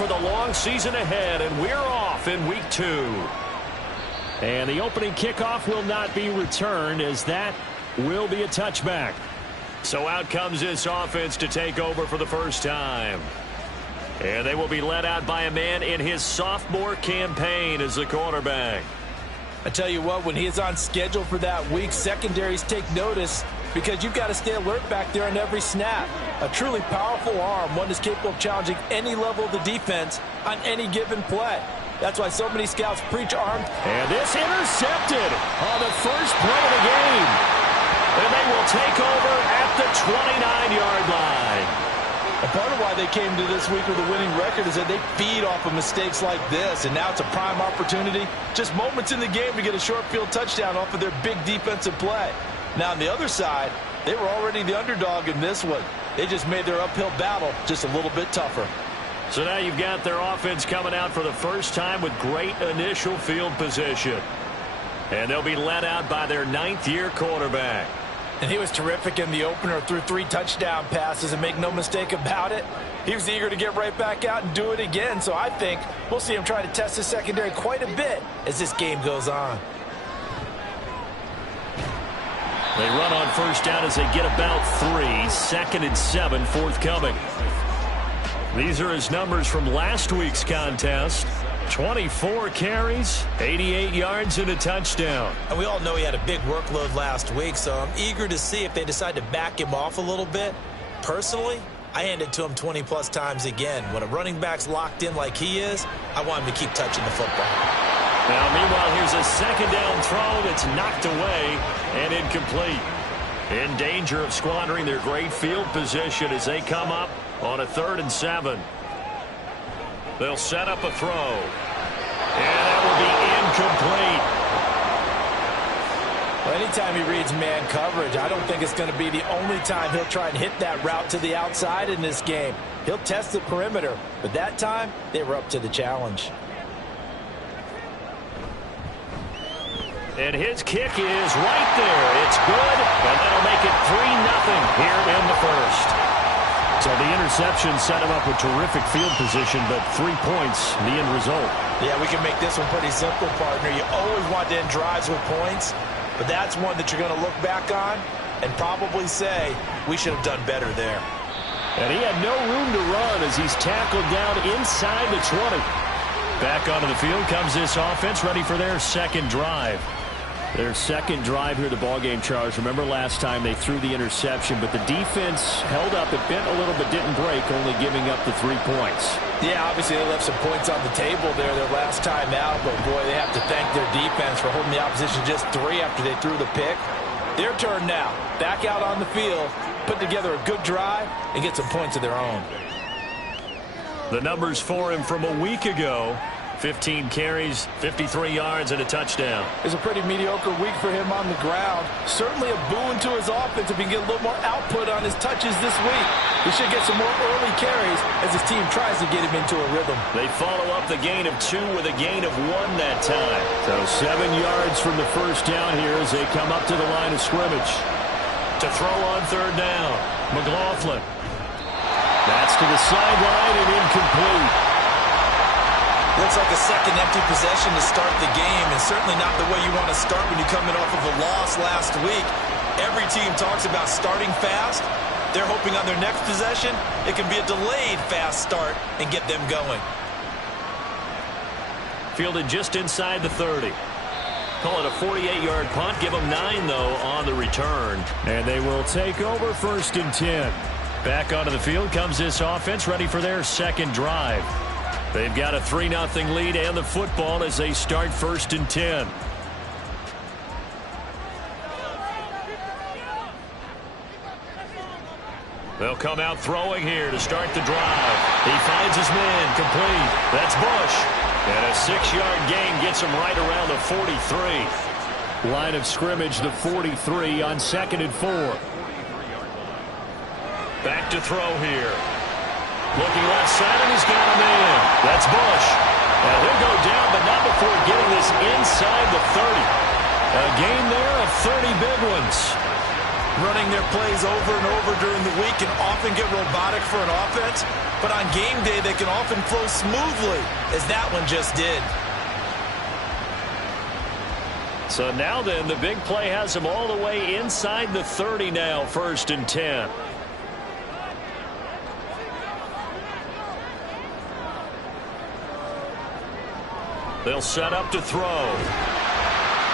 for the long season ahead, and we're off in week 2. And the opening kickoff will not be returned, as that will be a touchback. So out comes this offense to take over for the first time. And they will be led out by a man in his sophomore campaign as the quarterback. I tell you what, when he is on schedule for that week, secondaries take notice because you've got to stay alert back there on every snap. A truly powerful arm, one that's capable of challenging any level of the defense on any given play. That's why so many scouts preach armed. And this intercepted on the first play of the game. And they will take over at the 29-yard line. And part of why they came to this week with a winning record is that they feed off of mistakes like this. And now it's a prime opportunity, just moments in the game to get a short field touchdown off of their big defensive play. Now on the other side, they were already the underdog in this one. They just made their uphill battle just a little bit tougher. So now you've got their offense coming out for the first time with great initial field position. And they'll be led out by their 9th-year quarterback. And he was terrific in the opener, threw 3 touchdown passes, and make no mistake about it, he was eager to get right back out and do it again. So I think we'll see him try to test his secondary quite a bit as this game goes on. They run on first down as they get about 3. 2nd and 7 forthcoming. These are his numbers from last week's contest. 24 carries, 88 yards, and a touchdown. And we all know he had a big workload last week, so I'm eager to see if they decide to back him off a little bit. Personally, I hand it to him 20-plus times again. When a running back's locked in like he is, I want him to keep touching the football. Now, meanwhile, here's a second down throw that's knocked away and incomplete. In danger of squandering their great field position as they come up on a 3rd and 7. They'll set up a throw. And that will be incomplete. Well, anytime he reads man coverage, I don't think it's going to be the only time he'll try and hit that route to the outside in this game. He'll test the perimeter, but that time they were up to the challenge. And his kick is right there. It's good, and that'll make it 3-0 here in the first. So the interception set him up with terrific field position, but 3 points, the end result. Yeah, we can make this one pretty simple, partner. You always want to end drives with points, but that's one that you're going to look back on and probably say, we should have done better there. And he had no room to run as he's tackled down inside the 20. Back onto the field comes this offense, ready for their second drive. Their second drive here, the ballgame, Charles. Remember last time they threw the interception, but the defense held up. It bent a little but didn't break, only giving up the 3 points. Yeah, obviously they left some points on the table there their last time out, but boy, they have to thank their defense for holding the opposition just 3 after they threw the pick. Their turn now. Back out on the field, put together a good drive, and get some points of their own. The numbers for him from a week ago. 15 carries, 53 yards, and a touchdown. It's a pretty mediocre week for him on the ground. Certainly a boon to his offense if he can get a little more output on his touches this week. He should get some more early carries as his team tries to get him into a rhythm. They follow up the gain of 2 with a gain of 1 that time. So 7 yards from the first down here as they come up to the line of scrimmage. To throw on 3rd down, McLaughlin. That's to the sideline and incomplete. Looks like a second empty possession to start the game, and certainly not the way you want to start when you're coming off of a loss last week. Every team talks about starting fast. They're hoping on their next possession it can be a delayed fast start and get them going. Fielded just inside the 30. Call it a 48-yard punt. Give them 9, though, on the return. And they will take over 1st and 10. Back onto the field comes this offense, ready for their second drive. They've got a 3-0 lead and the football as they start 1st and 10. They'll come out throwing here to start the drive. He finds his man, complete. That's Bush. And a 6-yard gain gets him right around the 43. Line of scrimmage, the 43 on 2nd and 4. Back to throw here. Looking left side, and he's got him in. That's Bush. And he'll go down, but not before getting this inside the 30. A gain there of 30 big ones. running their plays over and over during the week can often get robotic for an offense, but on game day they can often flow smoothly, as that one just did. So now then, the big play has them all the way inside the 30 now, 1st and 10. They'll set up to throw.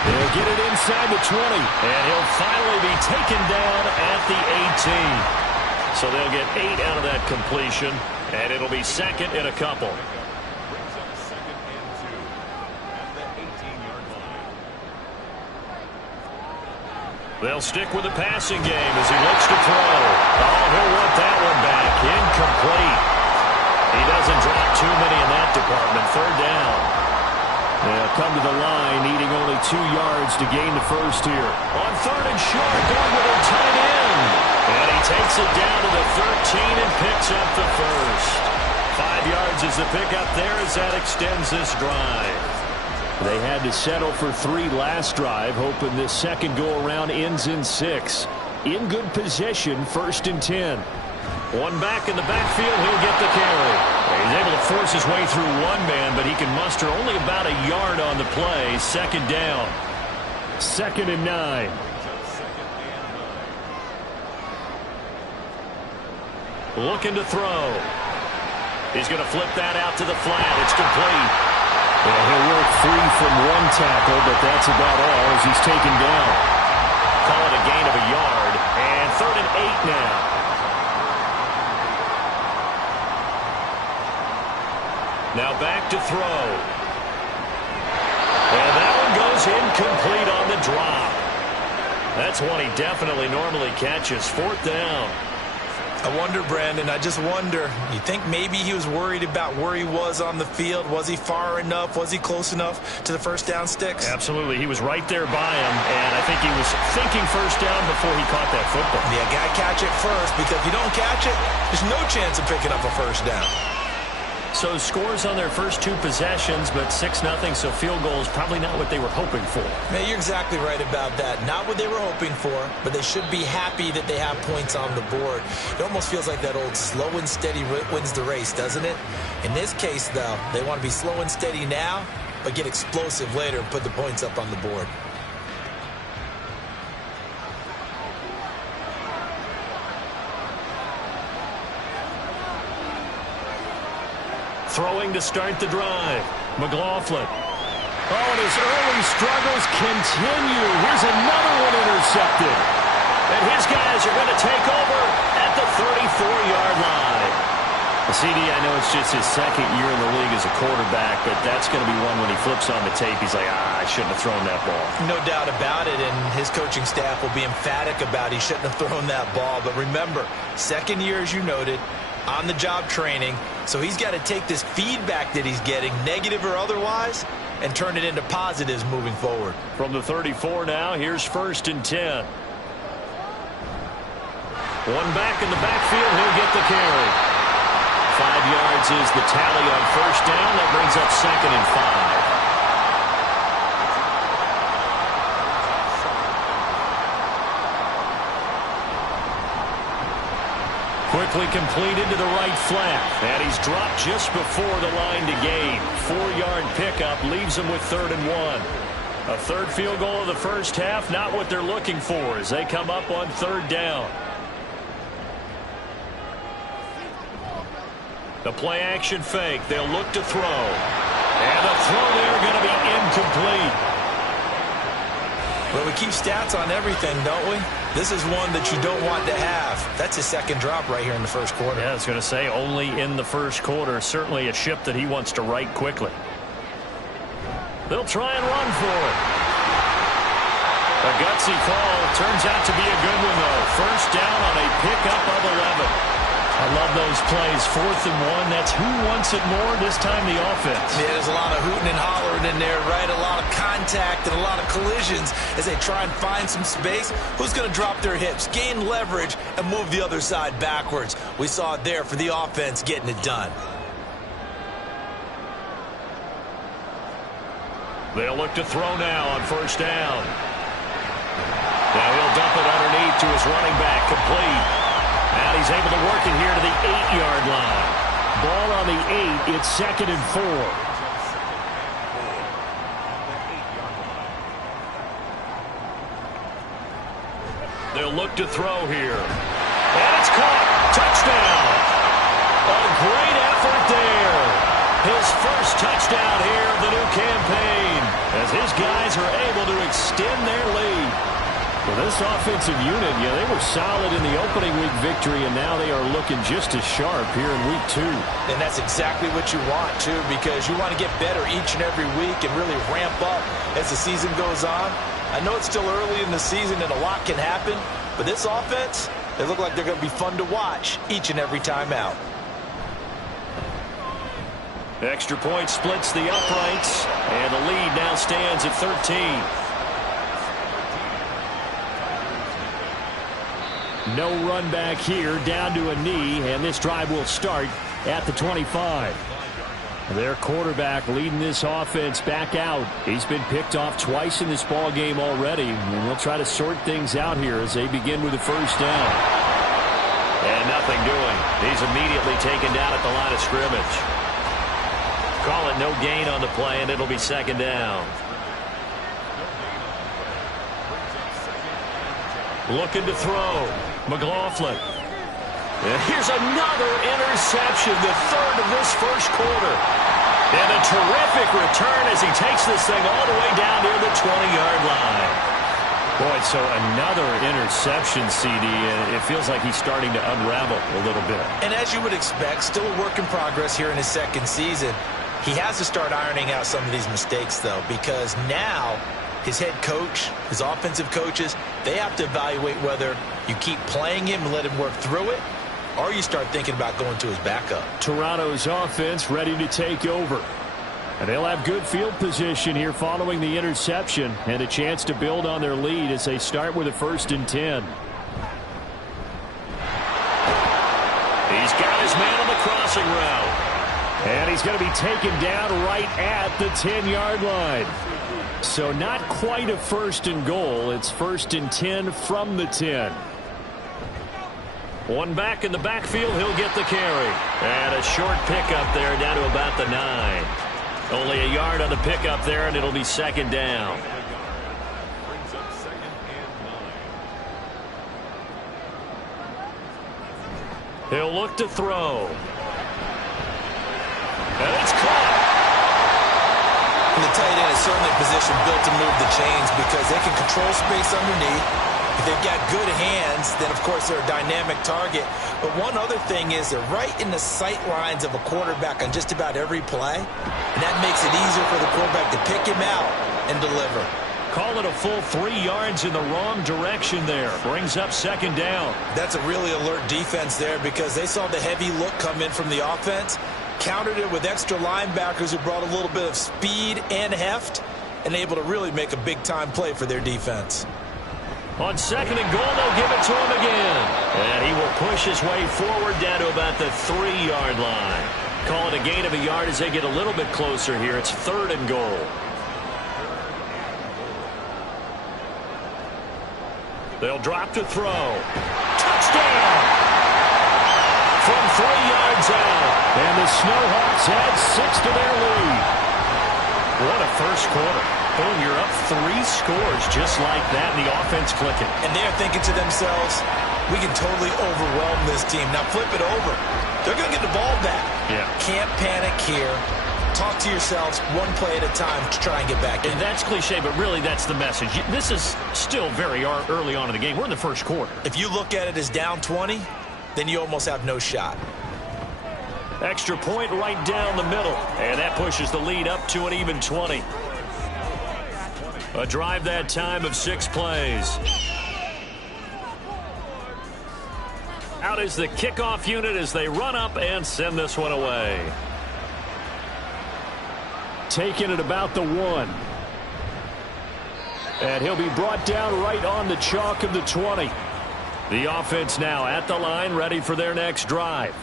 He'll get it inside the 20. And he'll finally be taken down at the 18. So they'll get 8 out of that completion, and it'll be 2nd and a couple. They'll stick with the passing game as he looks to throw. Oh, he'll want that one back. Incomplete. He doesn't drop too many in that department. 3rd down. They'll come to the line, needing only 2 yards to gain the first here. On 3rd and short, going with a tight end. And he takes it down to the 13 and picks up the first. 5 yards is the pickup there as that extends this drive. They had to settle for 3 last drive, hoping this second go-around ends in 6. In good position, 1st and 10. One back in the backfield, he'll get the carry. He's able to force his way through one man, but he can muster only about a yard on the play. 2nd down. 2nd and 9. Looking to throw. He's going to flip that out to the flat. It's complete. Well, he'll work free from one tackle, but that's about all as he's taken down. Call it a gain of a yard. And 3rd and 8 now. Now back to throw. And that one goes incomplete on the drop. That's one he definitely normally catches. 4th down. I wonder, Brandon, I just wonder, you think maybe he was worried about where he was on the field? Was he far enough? Was he close enough to the first down sticks? Absolutely. He was right there by him, and I think he was thinking first down before he caught that football. Yeah, got to catch it first, because if you don't catch it, there's no chance of picking up a first down. So scores on their first 2 possessions, but 6-0, so field goal is probably not what they were hoping for. Man, you're exactly right about that. Not what they were hoping for, but they should be happy that they have points on the board. It almost feels like that old slow and steady wins the race, doesn't it? In this case, though, they want to be slow and steady now, but get explosive later and put the points up on the board. Throwing to start the drive. McLaughlin. Oh, and his early struggles continue. Here's another one intercepted. And his guys are going to take over at the 34-yard line. CD, I know it's just his 2nd year in the league as a quarterback, but that's going to be one when he flips on the tape. He's like, I shouldn't have thrown that ball. No doubt about it, and his coaching staff will be emphatic about he shouldn't have thrown that ball. But remember, 2nd year, as you noted, on-the-job training, so he's got to take this feedback that he's getting, negative or otherwise, and turn it into positives moving forward. From the 34 now, here's 1st and 10. One back in the backfield, he'll get the carry. 5 yards is the tally on first down. That brings up 2nd and 5. Quickly completed to the right flat. And he's dropped just before the line to gain. 4-yard pickup leaves him with 3rd and 1. A 3rd field goal of the first half, not what they're looking for as they come up on 3rd down. The play action fake. They'll look to throw. And the throw there going to be incomplete. Well, we keep stats on everything, don't we? This is one that you don't want to have. That's his 2nd drop right here in the first quarter. Yeah, I was going to say only in the first quarter. Certainly a ship that he wants to right quickly. They'll try and run for it. A gutsy call. Turns out to be a good one, though. First down on a pickup of 11. I love those plays. 4th and 1. That's who wants it more, this time the offense. Yeah, there's a lot of hooting and hollering in there, right? A lot of contact and a lot of collisions as they try and find some space. Who's going to drop their hips, gain leverage, and move the other side backwards? We saw it there for the offense getting it done. They'll look to throw now on first down. Now he'll dump it underneath to his running back, complete. And he's able to work it here to the 8-yard line. Ball on the 8. It's 2nd and 4. They'll look to throw here. And it's caught. Touchdown. A great effort there. His first touchdown here of the new campaign, as his guys are able to extend their lead. Well, this offensive unit, they were solid in the opening week victory, and now they are looking just as sharp here in week 2. And that's exactly what you want, too, because you want to get better each and every week and really ramp up as the season goes on. I know it's still early in the season and a lot can happen, but this offense, they look like they're going to be fun to watch each and every time out. Extra point splits the uprights, and the lead now stands at 13. No run back here, down to a knee, and this drive will start at the 25. Their quarterback leading this offense back out. He's been picked off twice in this ball game already, and we'll try to sort things out here as they begin with the first down. And nothing doing. He's immediately taken down at the line of scrimmage. Call it no gain on the play, and it'll be 2nd down. Looking to throw. McLaughlin. And here's another interception, the 3rd of this first quarter. And a terrific return as he takes this thing all the way down near the 20-yard line. Boy, so another interception, CD, and it feels like he's starting to unravel a little bit. And as you would expect, still a work in progress here in his 2nd season. He has to start ironing out some of these mistakes, though, because now his head coach, his offensive coaches, they have to evaluate whether you keep playing him and let him work through it, or you start thinking about going to his backup. Toronto's offense ready to take over. And they'll have good field position here following the interception and a chance to build on their lead as they start with a 1st and 10. He's got his man on the crossing route. And he's going to be taken down right at the 10-yard line. So not quite a 1st and goal. It's 1st and 10 from the 10. One back in the backfield, he'll get the carry. And a short pickup there down to about the 9. Only a yard on the pickup there, and it'll be 2nd down. He'll look to throw. And it's caught. And the tight end is certainly a position built to move the chains because they can control space underneath. If they've got good hands, then, of course, they're a dynamic target. But one other thing is they're right in the sight lines of a quarterback on just about every play. And that makes it easier for the quarterback to pick him out and deliver. Call it a full 3 yards in the wrong direction there. Brings up 2nd down. That's a really alert defense there because they saw the heavy look come in from the offense, countered it with extra linebackers who brought a little bit of speed and heft, and able to really make a big-time play for their defense. On 2nd and goal, they'll give it to him again. And he will push his way forward down to about the 3-yard line. Call it a gain of a yard as they get a little bit closer here. It's 3rd and goal. They'll drop to throw. Touchdown! From 3 yards out. And the Snowhawks add 6 to their lead. What a first quarter. Boom, you're up 3 scores just like that, and the offense clicking. And they're thinking to themselves, we can totally overwhelm this team. Now flip it over. They're going to get the ball back. Yeah. Can't panic here. Talk to yourselves one play at a time to try and get back in. And that's cliche, but really that's the message. This is still very early on in the game. We're in the first quarter. If you look at it as down 20, then you almost have no shot. Extra point right down the middle. And that pushes the lead up to an even 20. A drive that time of 6 plays. Out is the kickoff unit as they run up and send this one away. Taking it about the 1. And he'll be brought down right on the chalk of the 20. The offense now at the line, ready for their next drive.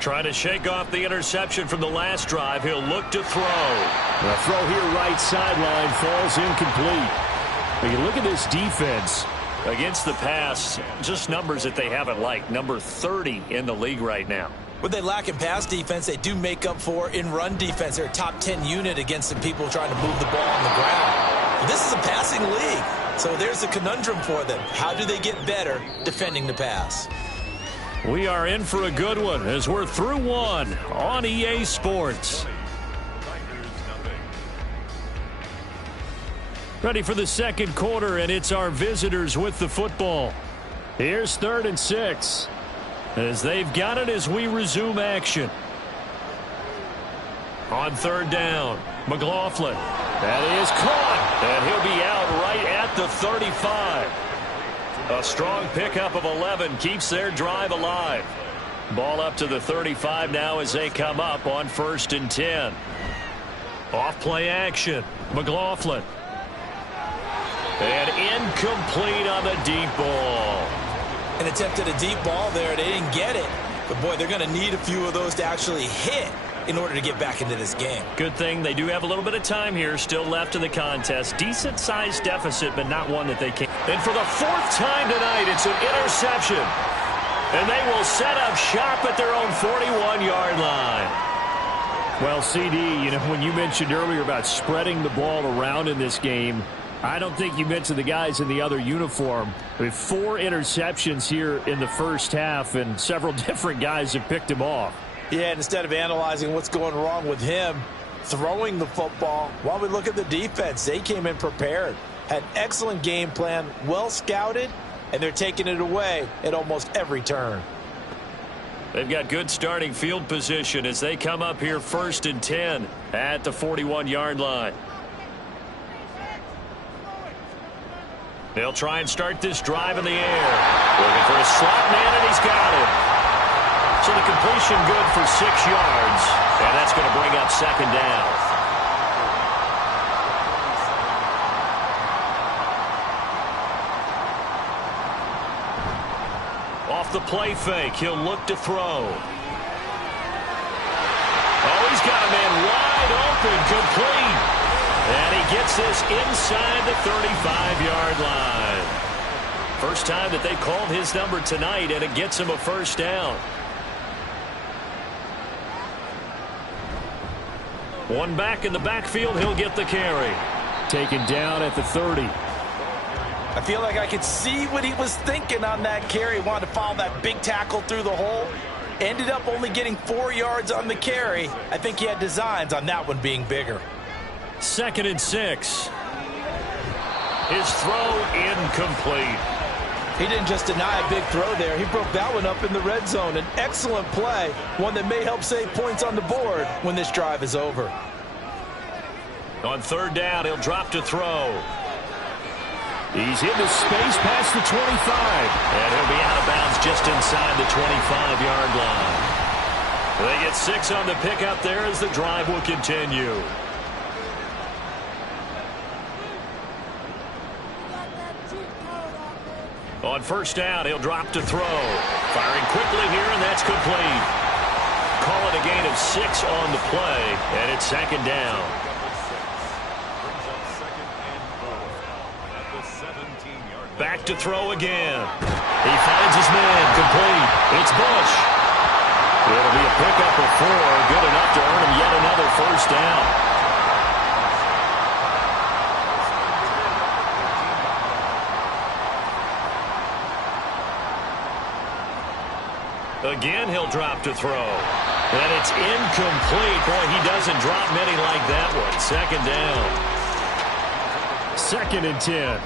Trying to shake off the interception from the last drive. He'll look to throw. The throw here right sideline falls incomplete. When you look at this defense, Against the pass, just numbers that they haven't liked. Number 30 in the league right now. What they lack in pass defense, they do make up for in run defense. They're a top 10 unit against the people trying to move the ball on the ground. But this is a passing league, so there's a conundrum for them. How do they get better defending the pass? we are in for a good one as we're through one on EA Sports. Ready for the second quarter, and it's our visitors with the football. Here's 3rd and 6 as they've got it as we resume action. On 3rd down, McLaughlin. That is caught, and he'll be out right at the 35. A strong pickup of 11 keeps their drive alive. Ball up to the 35 now as they come up on 1st and 10. Off play action, McLaughlin. And incomplete on the deep ball. An attempt at a deep ball there. They didn't get it. But, boy, they're going to need a few of those to actually hit in order to get back into this game. Good thing they do have a little bit of time here still left in the contest. Decent-sized deficit, but not one that they can. And for the 4th time tonight, it's an interception. And they will set up shop at their own 41-yard line. Well, CD, you know, when you mentioned earlier about spreading the ball around in this game, I don't think you mentioned the guys in the other uniform. We have 4 interceptions here in the first half, and several different guys have picked him off. Yeah, and instead of analyzing what's going wrong with him, throwing the football, while we look at the defense, they came in prepared. Had an excellent game plan, well scouted, and they're taking it away at almost every turn. They've got good starting field position as they come up here 1st and 10 at the 41-yard line. They'll try and start this drive in the air. Looking for a slot man, and he's got it. So the completion good for 6 yards, and that's going to bring up 2nd down. Off the play fake, he'll look to throw. Oh, he's got a man wide open, complete. And he gets this inside the 35-yard line. First time that they called his number tonight, and it gets him a 1st down. One back in the backfield, he'll get the carry. Taken down at the 30. I feel like I could see what he was thinking on that carry. Wanted to follow that big tackle through the hole. Ended up only getting 4 yards on the carry. I think he had designs on that one being bigger. 2nd and 6. His throw incomplete. He didn't just deny a big throw there. He broke that one up in the red zone. An excellent play, one that may help save points on the board when this drive is over. On 3rd down, he'll drop to throw. He's into space past the 25. And he'll be out of bounds just inside the 25-yard line. They get 6 on the pickup there as the drive will continue. On 1st down, he'll drop to throw. Firing quickly here, and that's complete. Call it a gain of 6 on the play, and it's 2nd down. Back to throw again. He finds his man, complete. It's Bush. It'll be a pickup of 4, good enough to earn him yet another 1st down. Again, he'll drop to throw. And it's incomplete. Boy, he doesn't drop many like that one. 2nd down. 2nd and 10.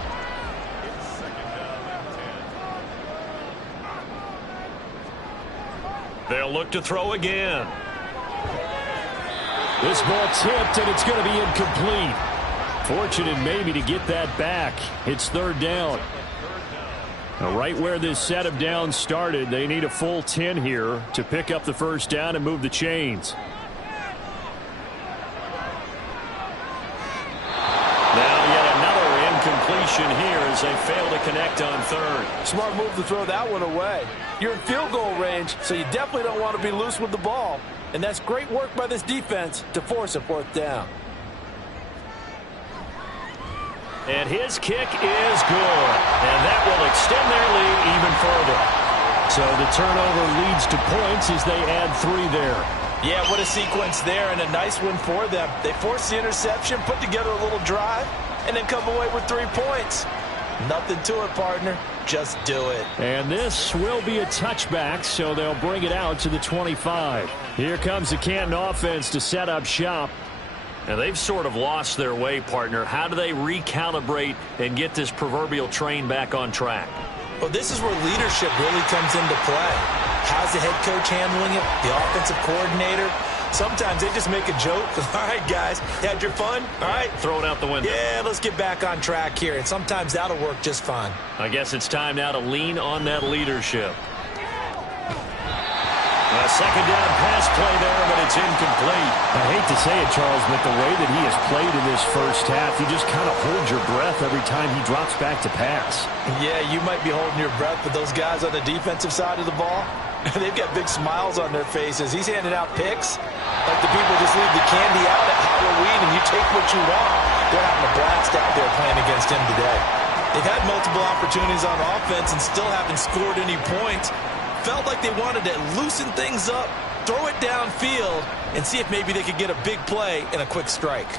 They'll look to throw again. This ball tipped, and it's going to be incomplete. Fortunate maybe to get that back. It's 3rd down. Now, right where this set of downs started, they need a full 10 here to pick up the 1st down and move the chains. Now yet another incompletion here as they fail to connect on 3rd. Smart move to throw that one away. You're in field goal range, so you definitely don't want to be loose with the ball. And that's great work by this defense to force a 4th down. And his kick is good. And that will extend their lead even further. So the turnover leads to points as they add 3 there. Yeah, what a sequence there, and a nice one for them. They forced the interception, put together a little drive, and then come away with 3 points. Nothing to it, partner. Just do it. And this will be a touchback, so they'll bring it out to the 25. Here comes the Canton offense to set up shop. And they've sort of lost their way, partner. How do they recalibrate and get this proverbial train back on track? Well, this is where leadership really comes into play. How's the head coach handling it? The offensive coordinator? Sometimes they just make a joke. All right, guys, you had your fun? All right. Throw it out the window. Yeah, let's get back on track here. And sometimes that'll work just fine. I guess it's time now to lean on that leadership. A second down pass play there, but it's incomplete. I hate to say it, Charles, but the way that he has played in this first half, you just kind of hold your breath every time he drops back to pass. Yeah, you might be holding your breath, but those guys on the defensive side of the ball, they've got big smiles on their faces. He's handing out picks like the people just leave the candy out at Halloween and you take what you want. They're having a blast out there playing against him today. They've had multiple opportunities on offense and still haven't scored any points. Felt like they wanted to loosen things up, throw it downfield, and see if maybe they could get a big play and a quick strike.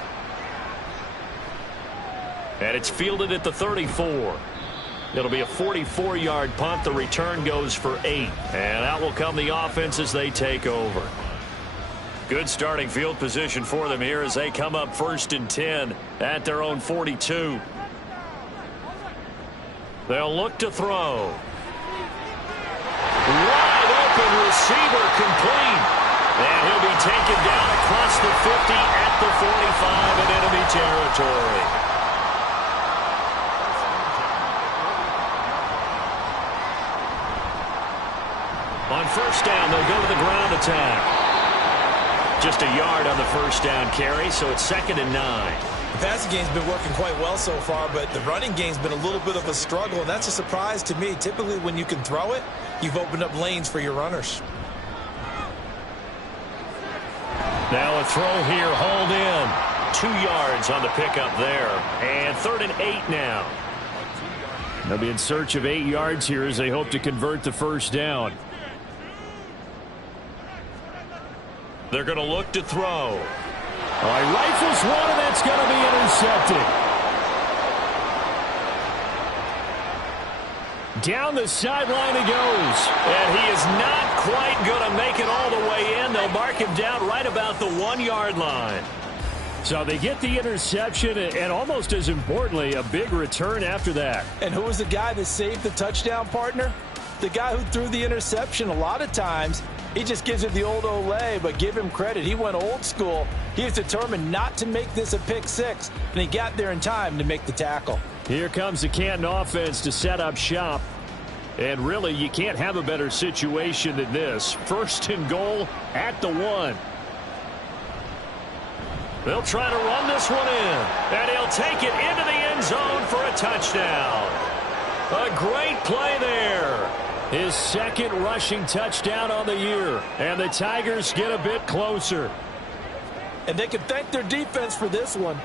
And it's fielded at the 34. It'll be a 44-yard punt. The return goes for 8. And out will come the offense as they take over. Good starting field position for them here as they come up 1st and 10 at their own 42. They'll look to throw. Wide open receiver complete. And he'll be taken down across the 50 at the 45 in enemy territory. On 1st down, they'll go to the ground attack. Just a yard on the 1st down carry, so it's 2nd and 9. The passing game's been working quite well so far, but the running game's been a little bit of a struggle, and that's a surprise to me. Typically, when you can throw it, you've opened up lanes for your runners. Now a throw here, hauled in. 2 yards on the pickup there. And 3rd and 8 now. They'll be in search of 8 yards here as they hope to convert the 1st down. They're going to look to throw. All right, rifles one, and that's going to be intercepted. Down the sideline he goes. And he is not quite going to make it all the way in. They'll mark him down right about the 1-yard line. So they get the interception, and almost as importantly, a big return after that. And who was the guy that saved the touchdown, partner? The guy who threw the interception. A lot of times, he just gives it the old Olay, but give him credit. He went old school. He was determined not to make this a pick 6, and he got there in time to make the tackle. Here comes the Canton offense to set up shop. And really, you can't have a better situation than this. 1st and goal at the 1. They'll try to run this one in. And he'll take it into the end zone for a touchdown. A great play there. His 2nd rushing touchdown on the year. And the Tigers get a bit closer. And they can thank their defense for this one.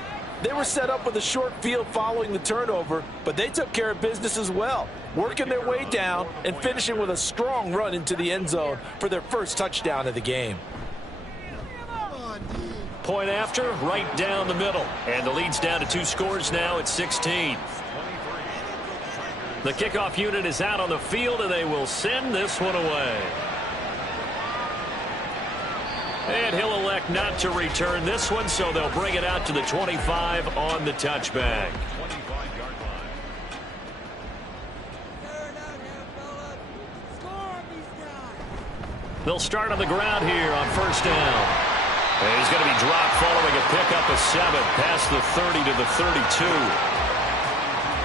They were set up with a short field following the turnover, but they took care of business as well, working their way down and finishing with a strong run into the end zone for their 1st touchdown of the game. Point after, right down the middle. And the lead's down to 2 scores now at 16. The kickoff unit is out on the field, and they will send this one away. And he'll elect not to return this one, so they'll bring it out to the 25 on the touchback. They'll start on the ground here on 1st down. And he's going to be dropped following a pickup of 7 past the 30 to the 32.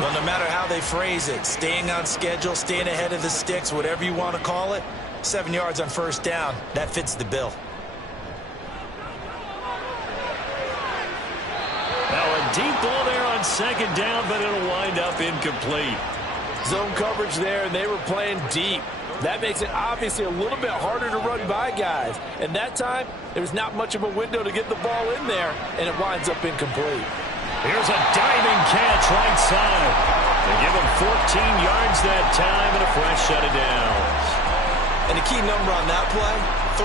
Well, no matter how they phrase it, staying on schedule, staying ahead of the sticks, whatever you want to call it, 7 yards on 1st down, that fits the bill. Now a deep ball there on 2nd down, but it'll wind up incomplete. Zone coverage there, and they were playing deep. That makes it obviously a little bit harder to run by guys. And that time, there's not much of a window to get the ball in there, and it winds up incomplete. Here's a diving catch right side. They give him 14 yards that time and a fresh set of downs. And the key number on that play, 3.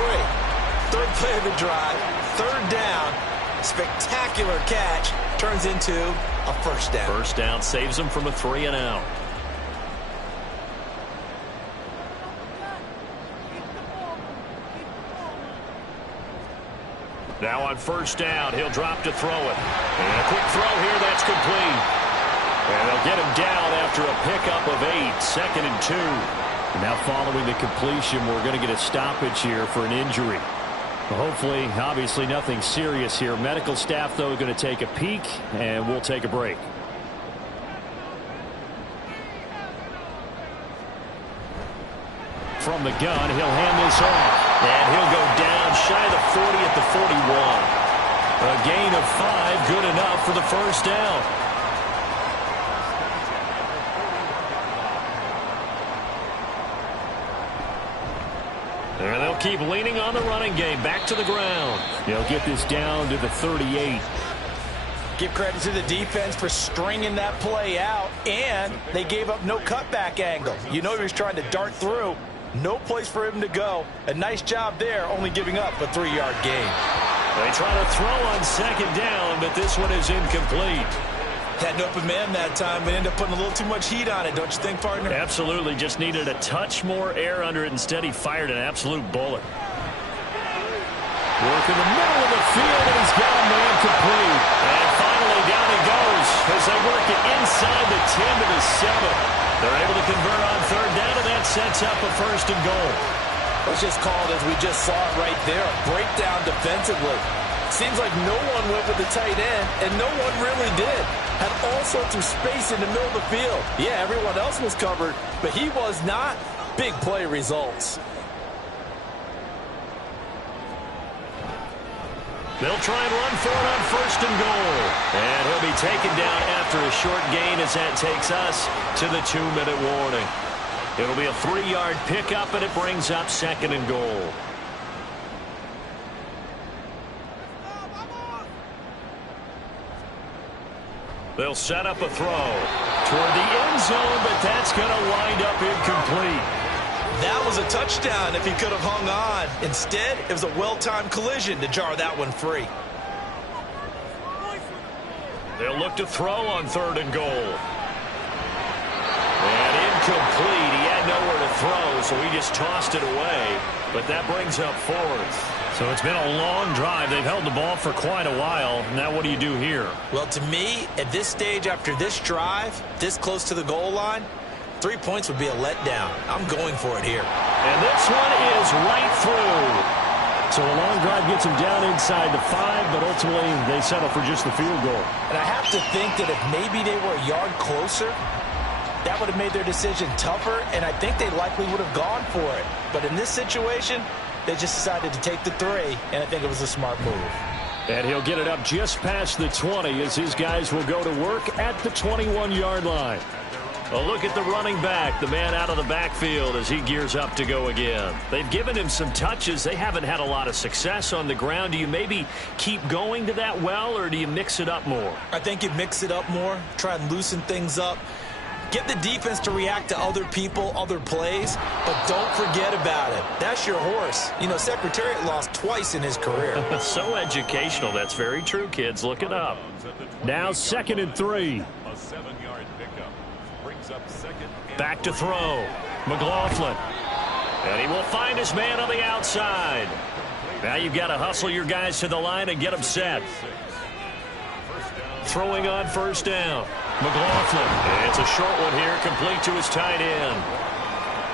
Third play of the drive, third down, spectacular catch, turns into a first down. First down saves him from a 3-and-out. Now on first down, he'll drop to throw it. And a quick throw here, that's complete. And they'll get him down after a pickup of 8, 2nd and 2. Now following the completion, we're going to get a stoppage here for an injury. Hopefully, obviously nothing serious here. Medical staff, though, going to take a peek, and we'll take a break. From the gun, he'll hand this off. And he'll go down shy of the 40 at the 41. A gain of 5, good enough for the first down. And they'll keep leaning on the running game. Back to the ground. They'll get this down to the 38. Give credit to the defense for stringing that play out, and they gave up no cutback angle. You know he was trying to dart through. No place for him to go. A nice job there, only giving up a 3-yard gain. They try to throw on second down, but this one is incomplete. Had an open man that time, but ended up putting a little too much heat on it, don't you think, partner? Absolutely. Just needed a touch more air under it. Instead, he fired an absolute bullet. Work in the middle of the field, and he's got a man complete. And finally, down he goes as they work it inside the 10 to the 7. They're able to convert on third down, and that sets up a 1st and goal. Let's just call it as we just saw it right there, a breakdown defensively. Seems like no one went with the tight end, and no one really did. Had all sorts of space in the middle of the field. Yeah, everyone else was covered, but he was not. Big play results. They'll try and run for it on 1st and goal. And he'll be taken down after a short gain as that takes us to the 2-minute warning. It'll be a 3-yard pickup, and it brings up 2nd and goal. They'll set up a throw toward the end zone, but that's going to wind up incomplete. That was a touchdown if he could have hung on. Instead, it was a well-timed collision to jar that one free. They'll look to throw on 3rd and goal. And incomplete. He had nowhere to throw, so he just tossed it away. But that brings up 4th. So it's been a long drive. They've held the ball for quite a while. Now what do you do here? Well, to me, at this stage after this drive, this close to the goal line, 3 points would be a letdown. I'm going for it here. And this one is right through. So a long drive gets them down inside the 5, but ultimately they settle for just the field goal. And I have to think that if maybe they were a yard closer, that would have made their decision tougher, and I think they likely would have gone for it. But in this situation, they just decided to take the 3, and I think it was a smart move. And he'll get it up just past the 20 as his guys will go to work at the 21-yard line. A look at the running back, the man out of the backfield as he gears up to go again. They've given him some touches. They haven't had a lot of success on the ground. Do you maybe keep going to that well, or do you mix it up more? I think you mix it up more, try and loosen things up. Get the defense to react to other people, other plays, but don't forget about it. That's your horse. You know, Secretariat lost twice in his career. So educational. That's very true, kids. Look it up. Now 2nd and 3. A 7-yard pickup brings up 2nd. Back to throw. McLaughlin. And he will find his man on the outside. Now you've got to hustle your guys to the line and get them set. Throwing on 1st down. McLaughlin. It's a short one here, complete to his tight end.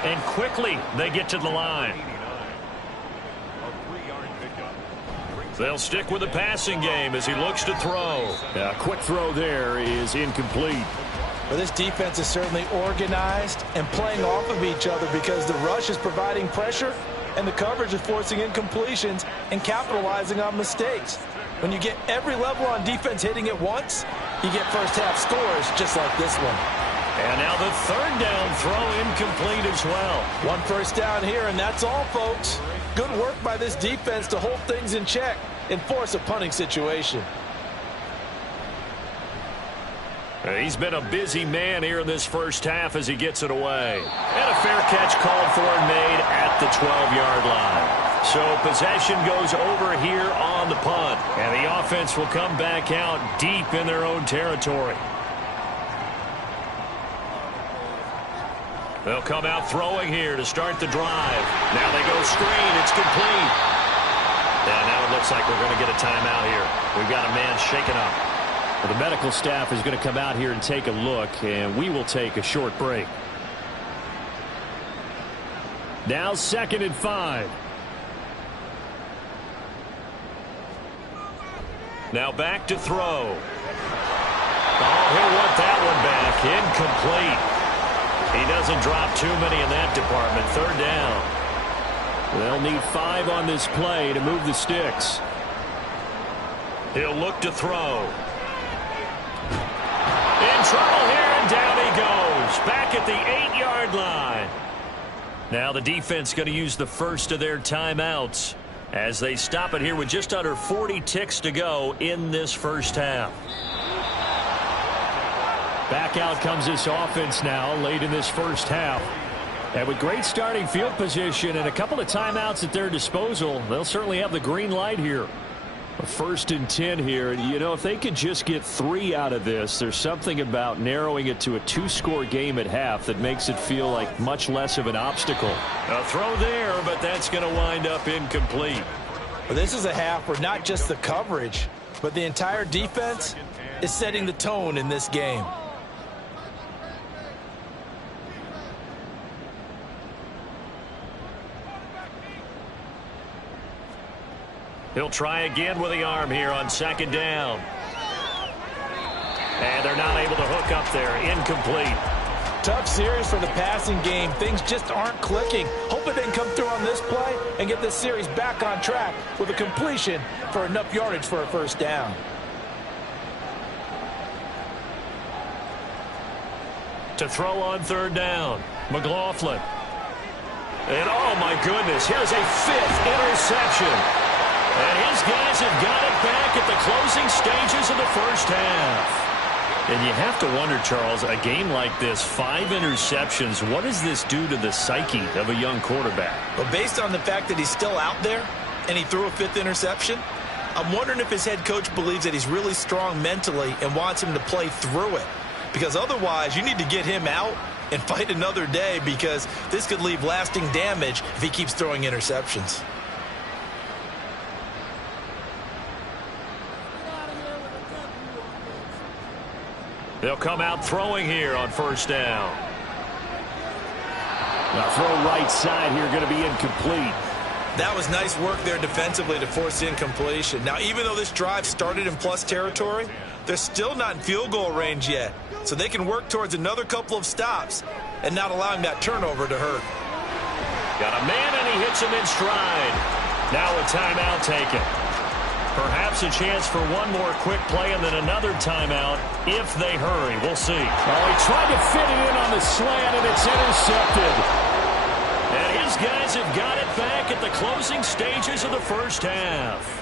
And quickly they get to the line. They'll stick with the passing game as he looks to throw. A quick throw there is incomplete. Well, this defense is certainly organized and playing off of each other because the rush is providing pressure and the coverage is forcing incompletions and capitalizing on mistakes. When you get every level on defense hitting at once, you get first-half scores just like this one. And now the 3rd down throw incomplete as well. 1 first down here, and that's all, folks. Good work by this defense to hold things in check and force a punting situation. He's been a busy man here in this first half as he gets it away. And a fair catch called for and made at the 12-yard line. So possession goes over here on the punt. And the offense will come back out deep in their own territory. They'll come out throwing here to start the drive. Now they go screen. It's complete. And now it looks like we're going to get a timeout here. We've got a man shaken up. Well, the medical staff is going to come out here and take a look, and we will take a short break. Now 2nd and 5. Now back to throw. Oh, he'll want that one back. Incomplete. He doesn't drop too many in that department. 3rd down. They'll need 5 on this play to move the sticks. He'll look to throw. In trouble here, and down he goes. Back at the 8-yard line. Now the defense going to use the first of their timeouts as they stop it here with just under 40 ticks to go in this first half. Back out comes this offense now late in this first half. And with great starting field position and a couple of timeouts at their disposal, they'll certainly have the green light here. A 1st and 10 here. You know, if they could just get 3 out of this, there's something about narrowing it to a 2-score game at half that makes it feel like much less of an obstacle. A throw there, but that's going to wind up incomplete. Well, this is a half where not just the coverage, but the entire defense is setting the tone in this game. He'll try again with the arm here on 2nd down. And they're not able to hook up there. Incomplete. Tough series for the passing game. Things just aren't clicking. Hoping they can come through on this play and get this series back on track with a completion for enough yardage for a 1st down. To throw on 3rd down. McLaughlin. And oh my goodness, here's a 5th interception. And his guys have got it back at the closing stages of the first half. And you have to wonder, Charles, a game like this, 5 interceptions, what does this do to the psyche of a young quarterback? But based on the fact that he's still out there and he threw a 5th interception, I'm wondering if his head coach believes that he's really strong mentally and wants him to play through it. Because otherwise, you need to get him out and fight another day, because this could leave lasting damage if he keeps throwing interceptions. They'll come out throwing here on 1st down. Now throw right side here, going to be incomplete. That was nice work there defensively to force incompletion. Now, even though this drive started in plus territory, they're still not in field goal range yet. So they can work towards another couple of stops and not allowing that turnover to hurt. Got a man, and he hits him in stride. Now a timeout taken. Perhaps a chance for one more quick play and then another timeout if they hurry. We'll see. Oh, he tried to fit it in on the slant, and it's intercepted. And his guys have got it back at the closing stages of the first half.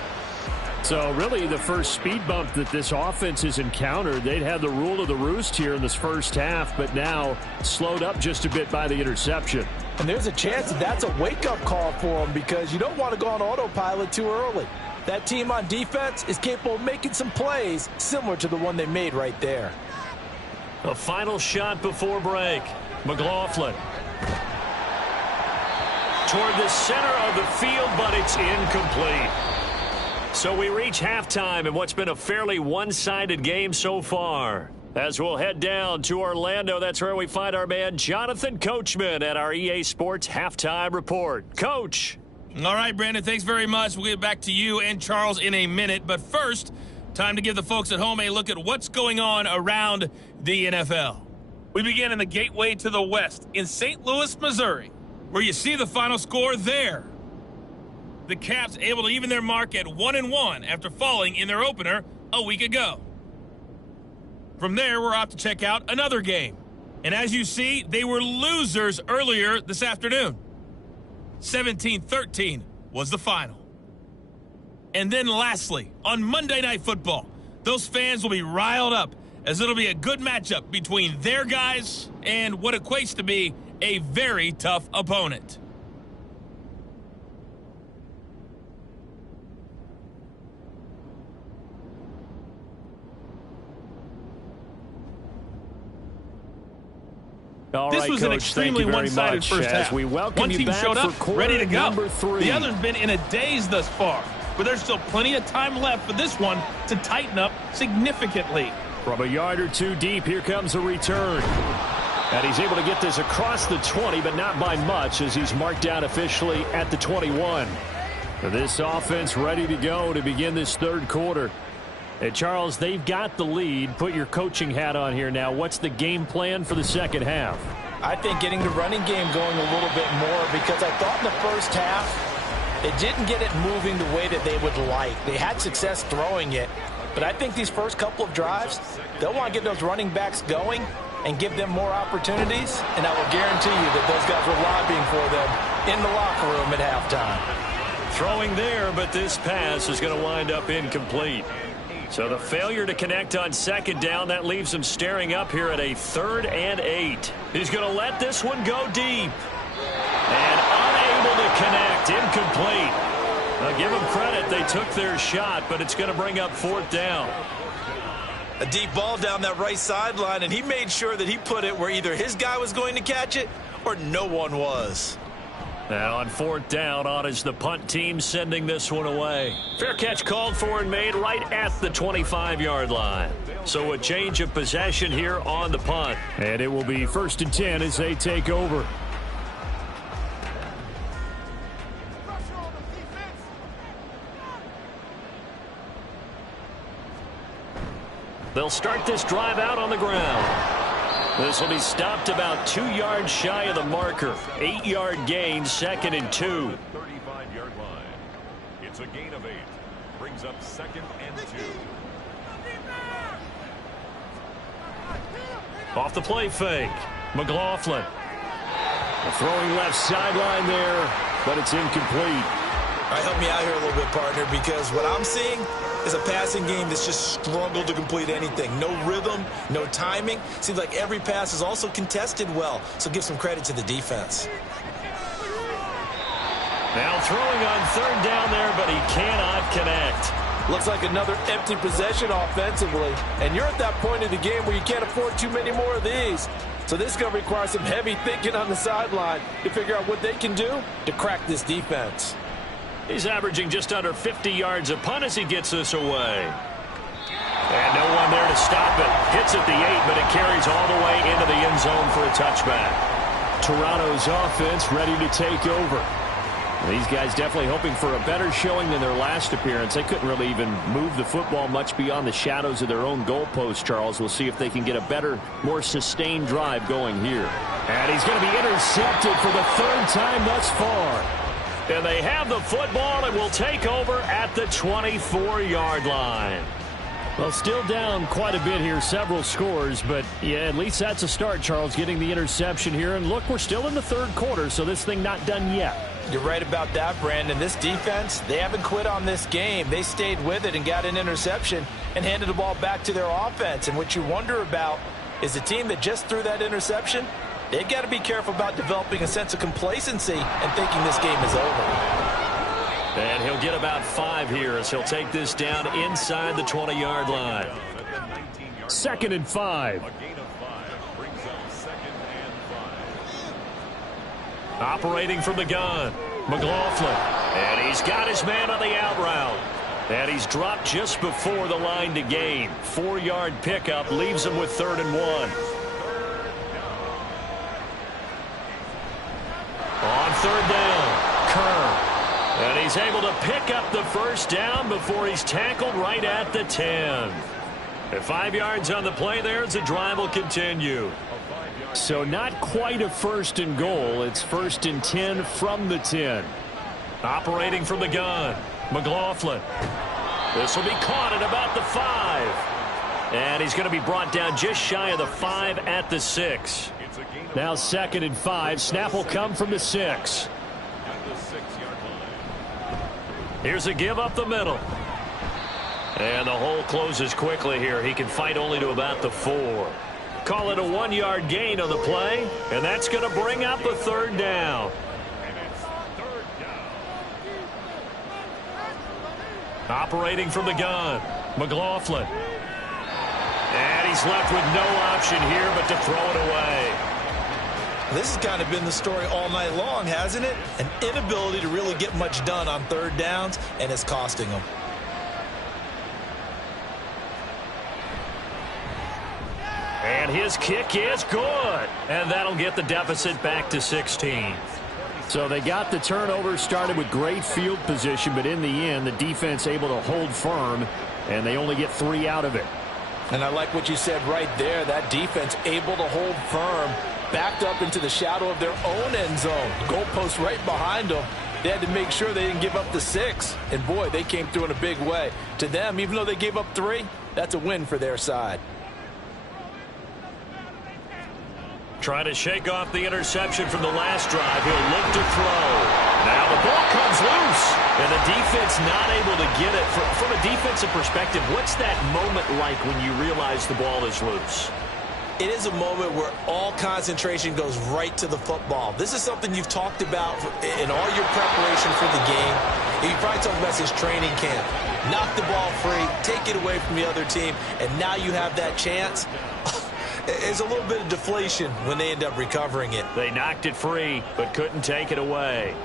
So really the first speed bump that this offense has encountered, they'd had the rule of the roost here in this first half, but now slowed up just a bit by the interception. And there's a chance that that's a wake-up call for them, because you don't want to go on autopilot too early. That team on defense is capable of making some plays similar to the one they made right there. A final shot before break. McLaughlin. Toward the center of the field, but it's incomplete. So we reach halftime in what's been a fairly one-sided game so far. As we'll head down to Orlando, that's where we find our man Jonathan Coachman at our EA Sports Halftime Report. Coach. All right, Brandon, thanks very much. We'll get back to you and Charles in a minute. But first, time to give the folks at home a look at what's going on around the NFL. We begin in the gateway to the West in St. Louis, Missouri, where you see the final score there. The Caps able to even their mark at 1-1 after falling in their opener a week ago. From there, we're off to check out another game. And as you see, they were losers earlier this afternoon. 17-13 was the final. And then lastly, on Monday Night Football, those fans will be riled up as it'll be a good matchup between their guys and what equates to be a very tough opponent. This was an extremely one-sided first half. One team showed up ready to go. The other's been in a daze thus far, but there's still plenty of time left for this one to tighten up significantly. From a yard or two deep, here comes a return. And he's able to get this across the 20, but not by much, as he's marked down officially at the 21. This offense ready to go to begin this third quarter. Hey, Charles, they've got the lead. Put your coaching hat on here now. What's the game plan for the second half? I think getting the running game going a little bit more, because I thought in the first half they didn't get it moving the way that they would like. They had success throwing it, but I think these first couple of drives, they'll want to get those running backs going and give them more opportunities, and I will guarantee you that those guys were lobbying for them in the locker room at halftime. Throwing there, but this pass is going to wind up incomplete. So the failure to connect on second down, that leaves him staring up here at a 3rd and 8. He's going to let this one go deep. And unable to connect, incomplete. Now give them credit, they took their shot, but it's going to bring up 4th down. A deep ball down that right sideline, and he made sure that he put it where either his guy was going to catch it or no one was. Now on 4th down, on is the punt team sending this one away. Fair catch called for and made right at the 25-yard line. So a change of possession here on the punt. And it will be 1st and 10 as they take over. They'll start this drive out on the ground. This will be stopped about 2 yards shy of the marker. 8-yard gain, 2nd and 2. 35-yard line. It's a gain of 8. Brings up 2nd and 2. Off the play fake. McLaughlin. Throwing left sideline there, but it's incomplete. All right, help me out here a little bit, partner, because what I'm seeing is a passing game that's just struggled to complete anything. No rhythm, no timing. Seems like every pass is also contested well, so give some credit to the defense. Now throwing on 3rd down there, but he cannot connect. Looks like another empty possession offensively, and you're at that point in the game where you can't afford too many more of these. So this is going to require some heavy thinking on the sideline to figure out what they can do to crack this defense. He's averaging just under 50 yards a punt as he gets this away. And no one there to stop it. Hits at the 8, but it carries all the way into the end zone for a touchback. Toronto's offense ready to take over. These guys definitely hoping for a better showing than their last appearance. They couldn't really even move the football much beyond the shadows of their own goalpost, Charles. We'll see if they can get a better, more sustained drive going here. And he's going to be intercepted for the 3rd time thus far. And they have the football and will take over at the 24-yard line. Well, still down quite a bit here, several scores, but yeah, at least that's a start, Charles, getting the interception here. And look, we're still in the 3rd quarter, so this thing not done yet. You're right about that, Brandon. This defense, they haven't quit on this game. They stayed with it and got an interception and handed the ball back to their offense. And what you wonder about is the team that just threw that interception, they've got to be careful about developing a sense of complacency and thinking this game is over. And he'll get about 5 here as he'll take this down inside the 20-yard line. 2nd and 5. A gain of 5 brings up 2nd and 5. Operating from the gun, McLaughlin. And he's got his man on the out route. And he's dropped just before the line to gain. 4-yard pickup leaves him with 3rd and 1. On 3rd down, Kern. And he's able to pick up the 1st down before he's tackled right at the 10. At 5 yards on the play there as the drive will continue. So not quite a 1st and goal. It's 1st and 10 from the 10. Operating from the gun, McLaughlin. This will be caught at about the 5. And he's going to be brought down just shy of the 5 at the 6. Now 2nd and 5. Snap will come from the 6. Here's a give up the middle. And the hole closes quickly here. He can fight only to about the 4. Call it a 1-yard gain on the play, and that's going to bring up a 3rd down. Operating from the gun, McLaughlin. And he's left with no option here but to throw it away. This has kind of been the story all night long, hasn't it? An inability to really get much done on 3rd downs, and it's costing them. And his kick is good. And that'll get the deficit back to 16. So they got the turnover, started with great field position, but in the end, the defense able to hold firm, and they only get 3 out of it. And I like what you said right there. That defense able to hold firm, backed up into the shadow of their own end zone. Goalpost right behind them. They had to make sure they didn't give up the 6. And, boy, they came through in a big way. To them, even though they gave up 3, that's a win for their side. Trying to shake off the interception from the last drive. He'll look to throw. Now the ball comes loose. And the defense not able to get it. From a defensive perspective, what's that moment like when you realize the ball is loose? It is a moment where all concentration goes right to the football. This is something you've talked about in all your preparation for the game. You probably talked about since training camp. Knock the ball free, take it away from the other team, and now you have that chance. There's a little bit of deflation when they end up recovering it. They knocked it free, but couldn't take it away.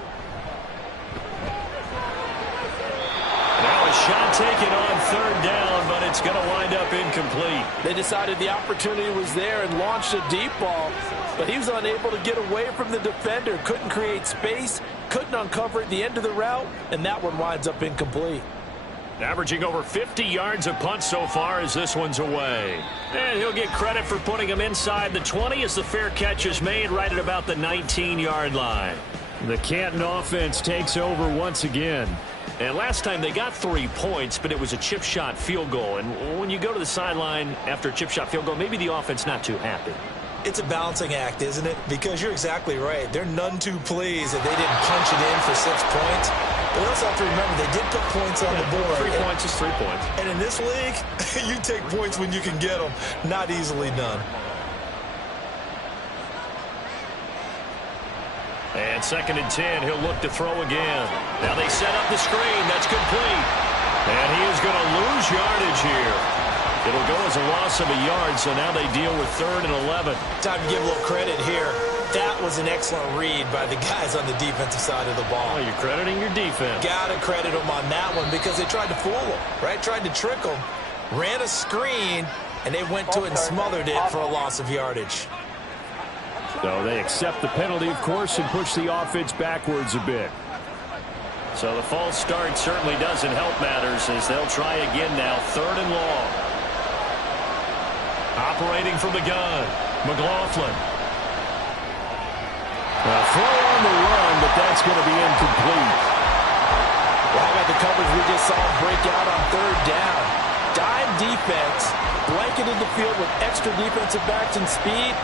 Now a shot taken on 3rd down, but it's going to wind up incomplete. They decided the opportunity was there and launched a deep ball, but he was unable to get away from the defender. Couldn't create space, couldn't uncover at the end of the route, and that one winds up incomplete. Averaging over 50 yards a punt so far as this one's away. And he'll get credit for putting him inside the 20 as the fair catch is made right at about the 19-yard line. The Canton offense takes over once again. And last time they got 3 points, but it was a chip shot field goal. And when you go to the sideline after a chip shot field goal, maybe the offense not too happy. It's a balancing act, isn't it? Because you're exactly right. They're none too pleased that they didn't punch it in for 6 points. But we also have to remember they did put points on the board. 3 points is 3 points. And in this league, you take points when you can get them. Not easily done. And 2nd and 10, he'll look to throw again. Now they set up the screen. That's complete. And he is going to lose yardage here. It'll go as a loss of a yard, so now they deal with 3rd and 11. Time to give a little credit here. That was an excellent read by the guys on the defensive side of the ball. Oh, you're crediting your defense. Got to credit them on that one because they tried to fool them, right? Tried to trick them. Ran a screen, and they went to it and smothered it for a loss of yardage. So they accept the penalty, of course, and push the offense backwards a bit. So the false start certainly doesn't help matters as they'll try again now. 3rd and long. Operating from the gun, McLaughlin. Throw on the run, but that's going to be incomplete. Well, how about the coverage we just saw break out on 3rd down? Dime defense, blanketed the field with extra defensive backs and speed,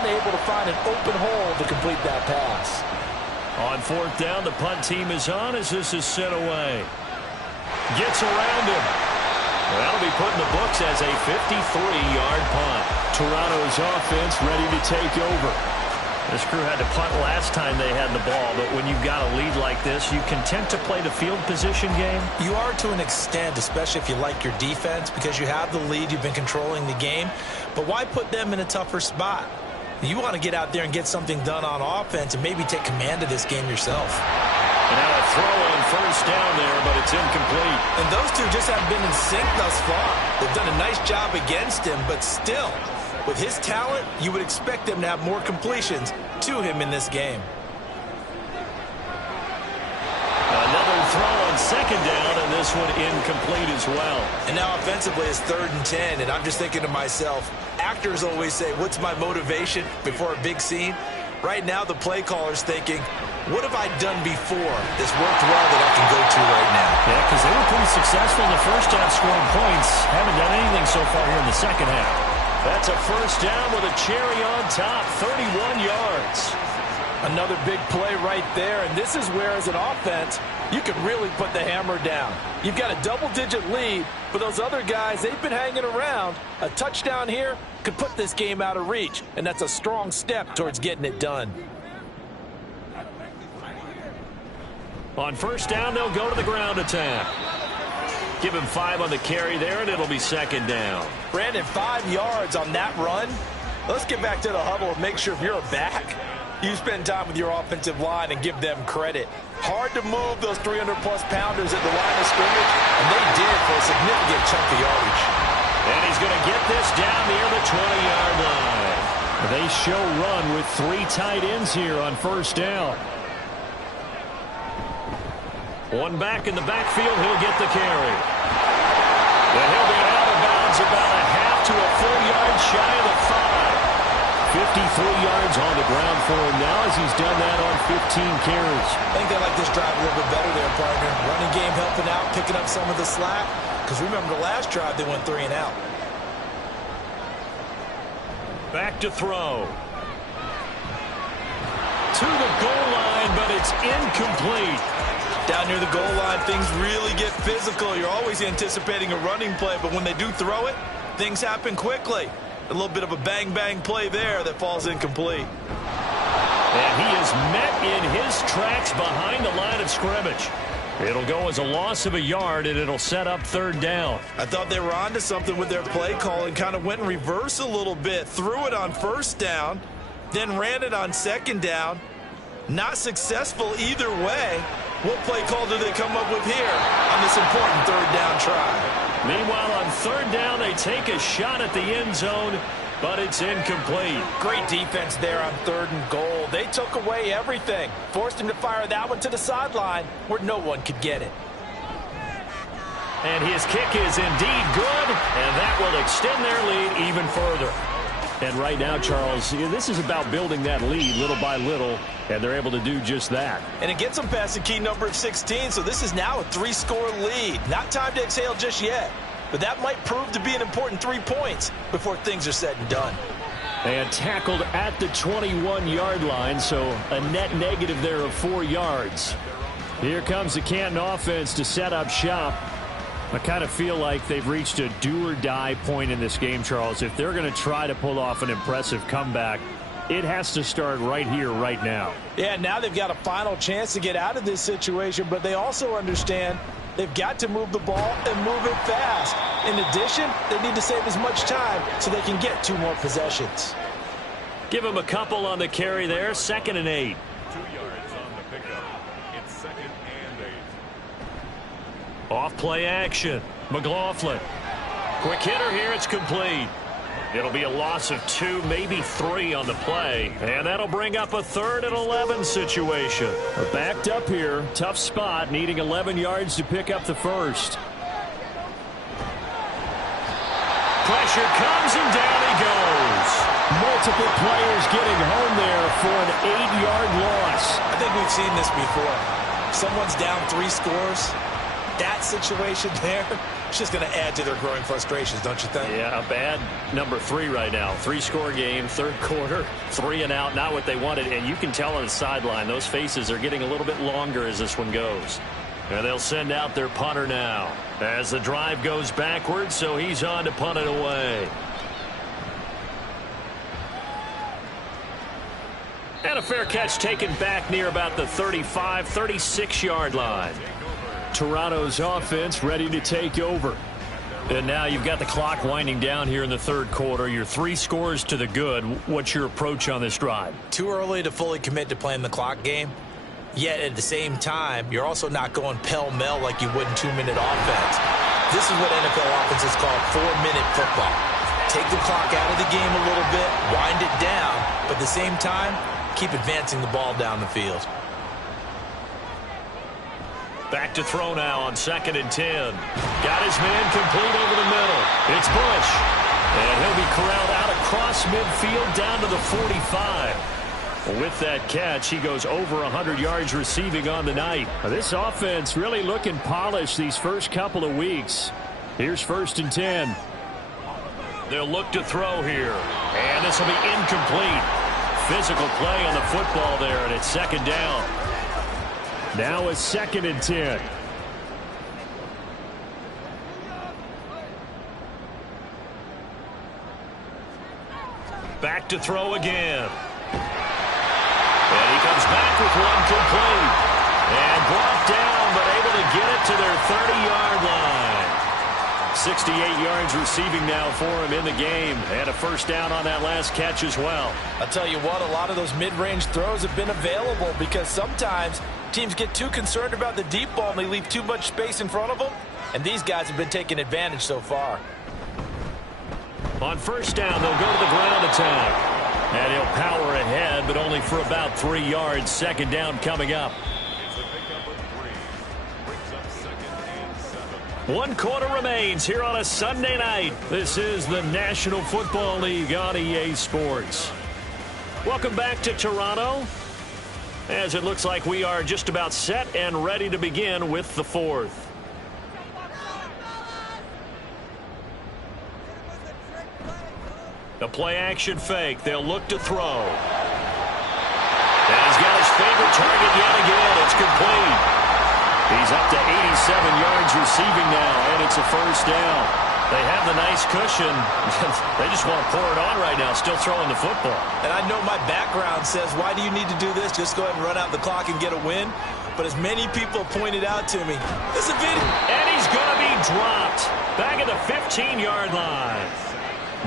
unable to find an open hole to complete that pass. On 4th down, the punt team is on as this is sent away. Gets around him. That'll be put in the books as a 53-yard punt. Toronto's offense ready to take over. This crew had to punt last time they had the ball, but when you've got a lead like this, you content to play the field position game? You are to an extent, especially if you like your defense, because you have the lead, you've been controlling the game. But why put them in a tougher spot? You want to get out there and get something done on offense and maybe take command of this game yourself. And now a throw on 1st down there, but it's incomplete. And those two just haven't been in sync thus far. They've done a nice job against him, but still, with his talent, you would expect them to have more completions to him in this game. Another throw on 2nd down, and this one incomplete as well. And now offensively it's 3rd and 10, and I'm just thinking to myself, actors always say, what's my motivation before a big scene? Right now the play caller's thinking, what have I done before that's worked well that I can go to right now? Yeah, because they were pretty successful in the 1st half scoring points. Haven't done anything so far here in the 2nd half. That's a 1st down with a cherry on top, 31 yards. Another big play right there, and this is where, as an offense, you can really put the hammer down. You've got a double-digit lead, but those other guys, they've been hanging around. A touchdown here could put this game out of reach, and that's a strong step towards getting it done. On first down, they'll go to the ground attack. Give him 5 on the carry there, and it'll be second down. Brandon, 5 yards on that run. Let's get back to the huddle and make sure if you're a back, you spend time with your offensive line and give them credit. Hard to move those 300-plus pounders at the line of scrimmage, and they did for a significant chunk of yardage. And he's going to get this down near the 20-yard line. They show run with 3 tight ends here on first down. One back in the backfield, he'll get the carry. And he'll be out of bounds about a half to a full yard shy of the 5. 53 yards on the ground for him now as he's done that on 15 carries. I think they like this drive a little bit better there, partner. Running game helping out, picking up some of the slack. Because remember the last drive, they went 3 and out. Back to throw. To the goal line, but it's incomplete. Down near the goal line, things really get physical. You're always anticipating a running play, but when they do throw it, things happen quickly. A little bit of a bang-bang play there that falls incomplete. And he is met in his tracks behind the line of scrimmage. It'll go as a loss of a yard, and it'll set up third down. I thought they were onto something with their play call and kind of went in reverse a little bit. Threw it on first down, then ran it on second down. Not successful either way. What play call do they come up with here on this important third down try? Meanwhile, on third down, they take a shot at the end zone, but it's incomplete. Great defense there on 3rd and goal. They took away everything. Forced him to fire that one to the sideline where no one could get it. And his kick is indeed good, and that will extend their lead even further. And right now, Charles, this is about building that lead little by little, and they're able to do just that. And it gets them past the key number of 16, so this is now a 3-score lead. Not time to exhale just yet, but that might prove to be an important 3 points before things are said and done. And tackled at the 21-yard line, so a net negative there of 4 yards. Here comes the Canton offense to set up shop. I kind of feel like they've reached a do-or-die point in this game, Charles. If they're going to try to pull off an impressive comeback, it has to start right here, right now. Yeah, now they've got a final chance to get out of this situation, but they also understand they've got to move the ball and move it fast. In addition, they need to save as much time so they can get 2 more possessions. Give him a couple on the carry there, 2nd and 8. 2 yards on the pickup. It's 2nd and 8. Off play action. McLaughlin. Quick hitter here. It's complete. It'll be a loss of 2, maybe 3 on the play. And that'll bring up a 3rd and 11 situation. Backed up here. Tough spot. Needing 11 yards to pick up the first. Pressure comes and down he goes. Multiple players getting home there for an 8-yard loss. I think we've seen this before. Someone's down 3 scores. That situation there, it's just going to add to their growing frustrations, don't you think? Yeah, a bad number 3 right now. 3-score game, 3rd quarter, 3 and out, not what they wanted. And you can tell on the sideline, those faces are getting a little bit longer as this one goes. And they'll send out their punter now as the drive goes backwards, so he's on to punt it away. And a fair catch taken back near about the 35, 36-yard line. Toronto's offense ready to take over. And now you've got the clock winding down here in the 3rd quarter. You're 3 scores to the good. What's your approach on this drive? Too early to fully commit to playing the clock game. Yet at the same time, you're also not going pell-mell like you would in 2-minute offense. This is what NFL offenses call 4-minute football. Take the clock out of the game a little bit, wind it down, but at the same time, keep advancing the ball down the field. Back to throw now on 2nd and 10. Got his man complete over the middle. It's Bush. And he'll be corralled out across midfield down to the 45. With that catch, he goes over 100 yards receiving on the night. This offense really looking polished these first couple of weeks. Here's 1st and 10. They'll look to throw here. And this will be incomplete. physical play on the football there, and it's second down. Now a 2nd and 10. Back to throw again. And he comes back with one complete. And brought down, but able to get it to their 30-yard line. 68 yards receiving now for him in the game. And a first down on that last catch as well. I'll tell you what, a lot of those mid-range throws have been available because sometimes teams get too concerned about the deep ball and they leave too much space in front of them. And these guys have been taking advantage so far. On first down, they'll go to the ground attack. And he'll power ahead, but only for about 3 yards. Second down coming up. One quarter remains here on a Sunday night. This is the National Football League on EA Sports. Welcome back to Toronto, as it looks like we are just about set and ready to begin with the fourth. The play action fake. They'll look to throw. And he's got his favorite target yet again. It's complete. He's up to 87 yards receiving now, and it's a first down. They have the nice cushion. They just want to pour it on right now, still throwing the football. And I know my background says, why do you need to do this? Just go ahead and run out the clock and get a win. But as many people pointed out to me, this is a video. And he's going to be dropped back at the 15-yard line.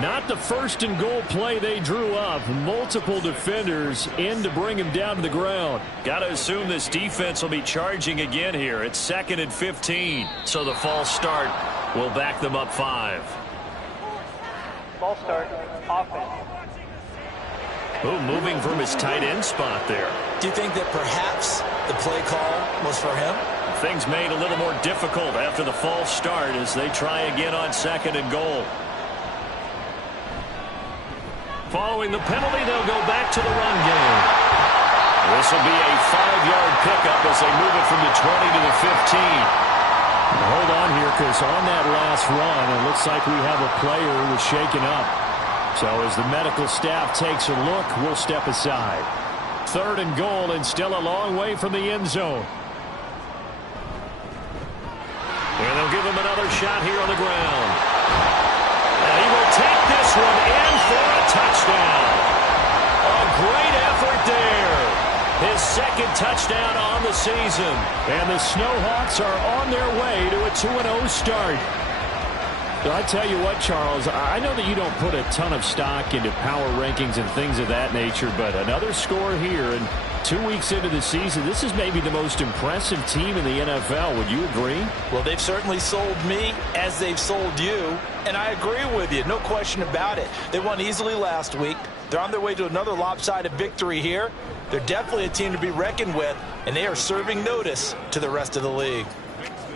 Not the first and goal play they drew up. Multiple defenders in to bring him down to the ground. Got to assume this defense will be charging again here. It's 2nd and 15. So the false start will back them up 5. False start, offense. Ooh, moving from his tight end spot there. Do you think that perhaps the play call was for him? Things made a little more difficult after the false start as they try again on 2nd and goal. Following the penalty, they'll go back to the run game. This will be a 5-yard pickup as they move it from the 20 to the 15. Hold on here, because on that last run, it looks like we have a player who was shaken up. So as the medical staff takes a look, we'll step aside. 3rd and goal, and still a long way from the end zone. And they'll give him another shot here on the ground. And he will take this one in for a touchdown. A great effort there. His 2nd touchdown on the season. And the Snowhawks are on their way to a 2-0 start. I tell you what, Charles, I know that you don't put a ton of stock into power rankings and things of that nature, but another score here, and 2 weeks into the season, this is maybe the most impressive team in the NFL. Would you agree? Well, they've certainly sold me as they've sold you, and I agree with you, no question about it. They won easily last week. They're on their way to another lopsided victory here. They're definitely a team to be reckoned with, and they are serving notice to the rest of the league.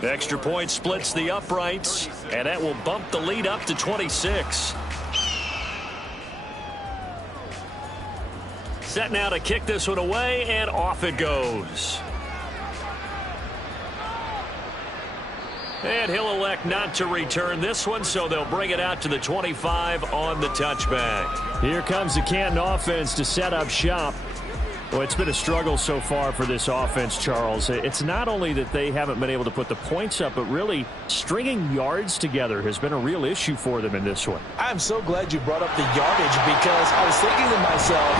The extra point splits the uprights, and that will bump the lead up to 26. Set now to kick this one away, and off it goes. And he'll elect not to return this one, so they'll bring it out to the 25 on the touchback. Here comes the Canton offense to set up shop. Well, it's been a struggle so far for this offense, Charles. It's not only that they haven't been able to put the points up, but really stringing yards together has been a real issue for them in this one. I'm so glad you brought up the yardage because I was thinking to myself,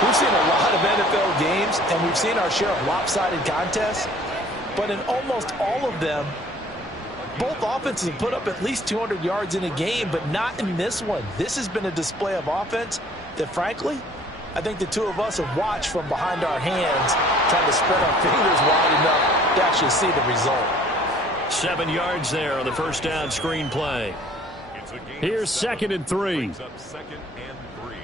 we've seen a lot of NFL games and we've seen our share of lopsided contests, but in almost all of them, both offenses have put up at least 200 yards in a game, but not in this one. This has been a display of offense that, frankly, I think the two of us have watched from behind our hands, trying to spread our fingers wide enough to actually see the result. 7 yards there on the first down screen play. Here's 2nd and 3. 2nd and 3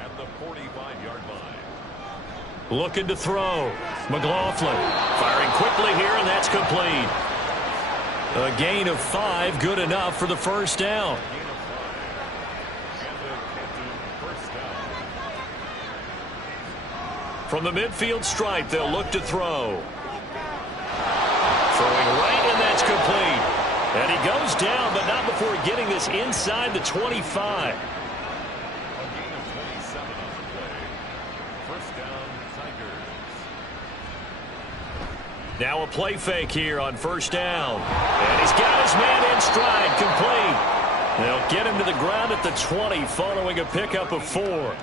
at the 45-yard line. Looking to throw. McLaughlin firing quickly here, and that's complete. A gain of 5, good enough for the first down. From the midfield stripe, they'll look to throw. Throwing right, and that's complete. And he goes down, but not before getting this inside the 25. Now a play fake here on first down. And he's got his man in stride, complete. They'll get him to the ground at the 20 following a pickup of 4.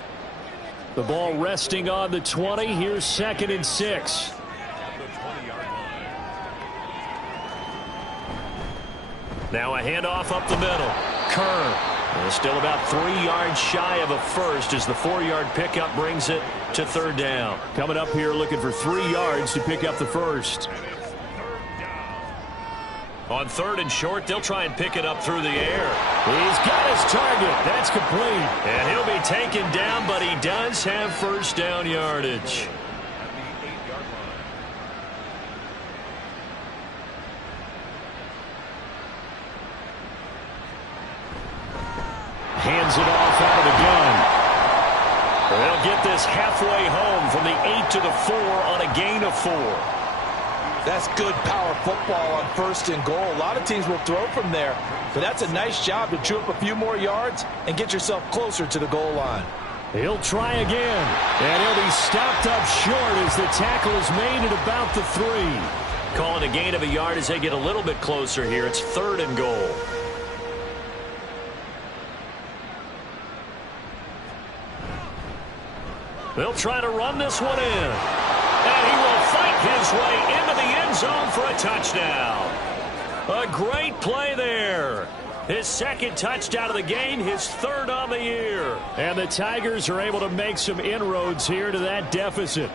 The ball resting on the 20. Here's 2nd and 6. Now a handoff up the middle. Kerr. Still about 3 yards shy of a first as the 4-yard pickup brings it to 3rd down. Coming up here looking for 3 yards to pick up the first. On 3rd and short, they'll try and pick it up through the air. He's got his target. That's complete. And he'll be taken down, but he does have first down yardage. Hands it off out of the gun. They'll get this halfway home from the 8 to the 4 on a gain of 4. That's good power football on 1st and goal. A lot of teams will throw from there, but that's a nice job to chew up a few more yards and get yourself closer to the goal line. He'll try again, and he'll be stopped up short as the tackle is made at about the 3. Calling a gain of a yard as they get a little bit closer here. It's 3rd and goal. They'll try to run this one in. And he will fight his way into the end zone for a touchdown. A great play there. His 2nd touchdown of the game, his 3rd on the year. And the Tigers are able to make some inroads here to that deficit.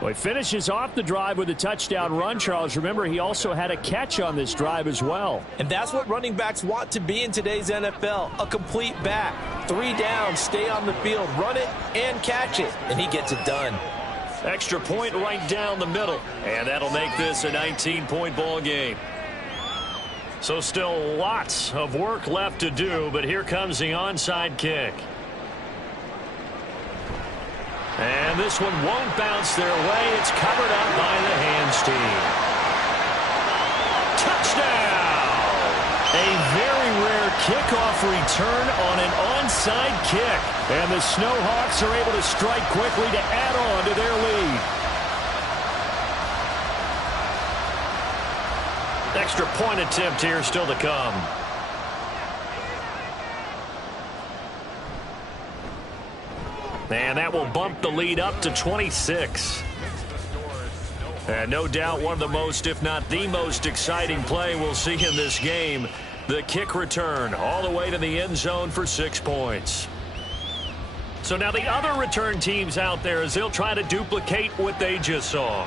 Well, he finishes off the drive with a touchdown run, Charles. Remember, he also had a catch on this drive as well. And that's what running backs want to be in today's NFL, a complete back. 3 down, stay on the field, run it, and catch it. And he gets it done. Extra point right down the middle. And that'll make this a 19-point ball game. So still lots of work left to do, but here comes the onside kick. And this one won't bounce their way. It's covered up by the hands team. Touchdown! A very rare kickoff return on an onside kick. And the Snowhawks are able to strike quickly to add on to their lead. Extra point attempt here still to come. And that will bump the lead up to 26. And no doubt one of the most, if not the most exciting play we'll see in this game. The kick return all the way to the end zone for 6 points. So now the other return teams out there as they'll try to duplicate what they just saw.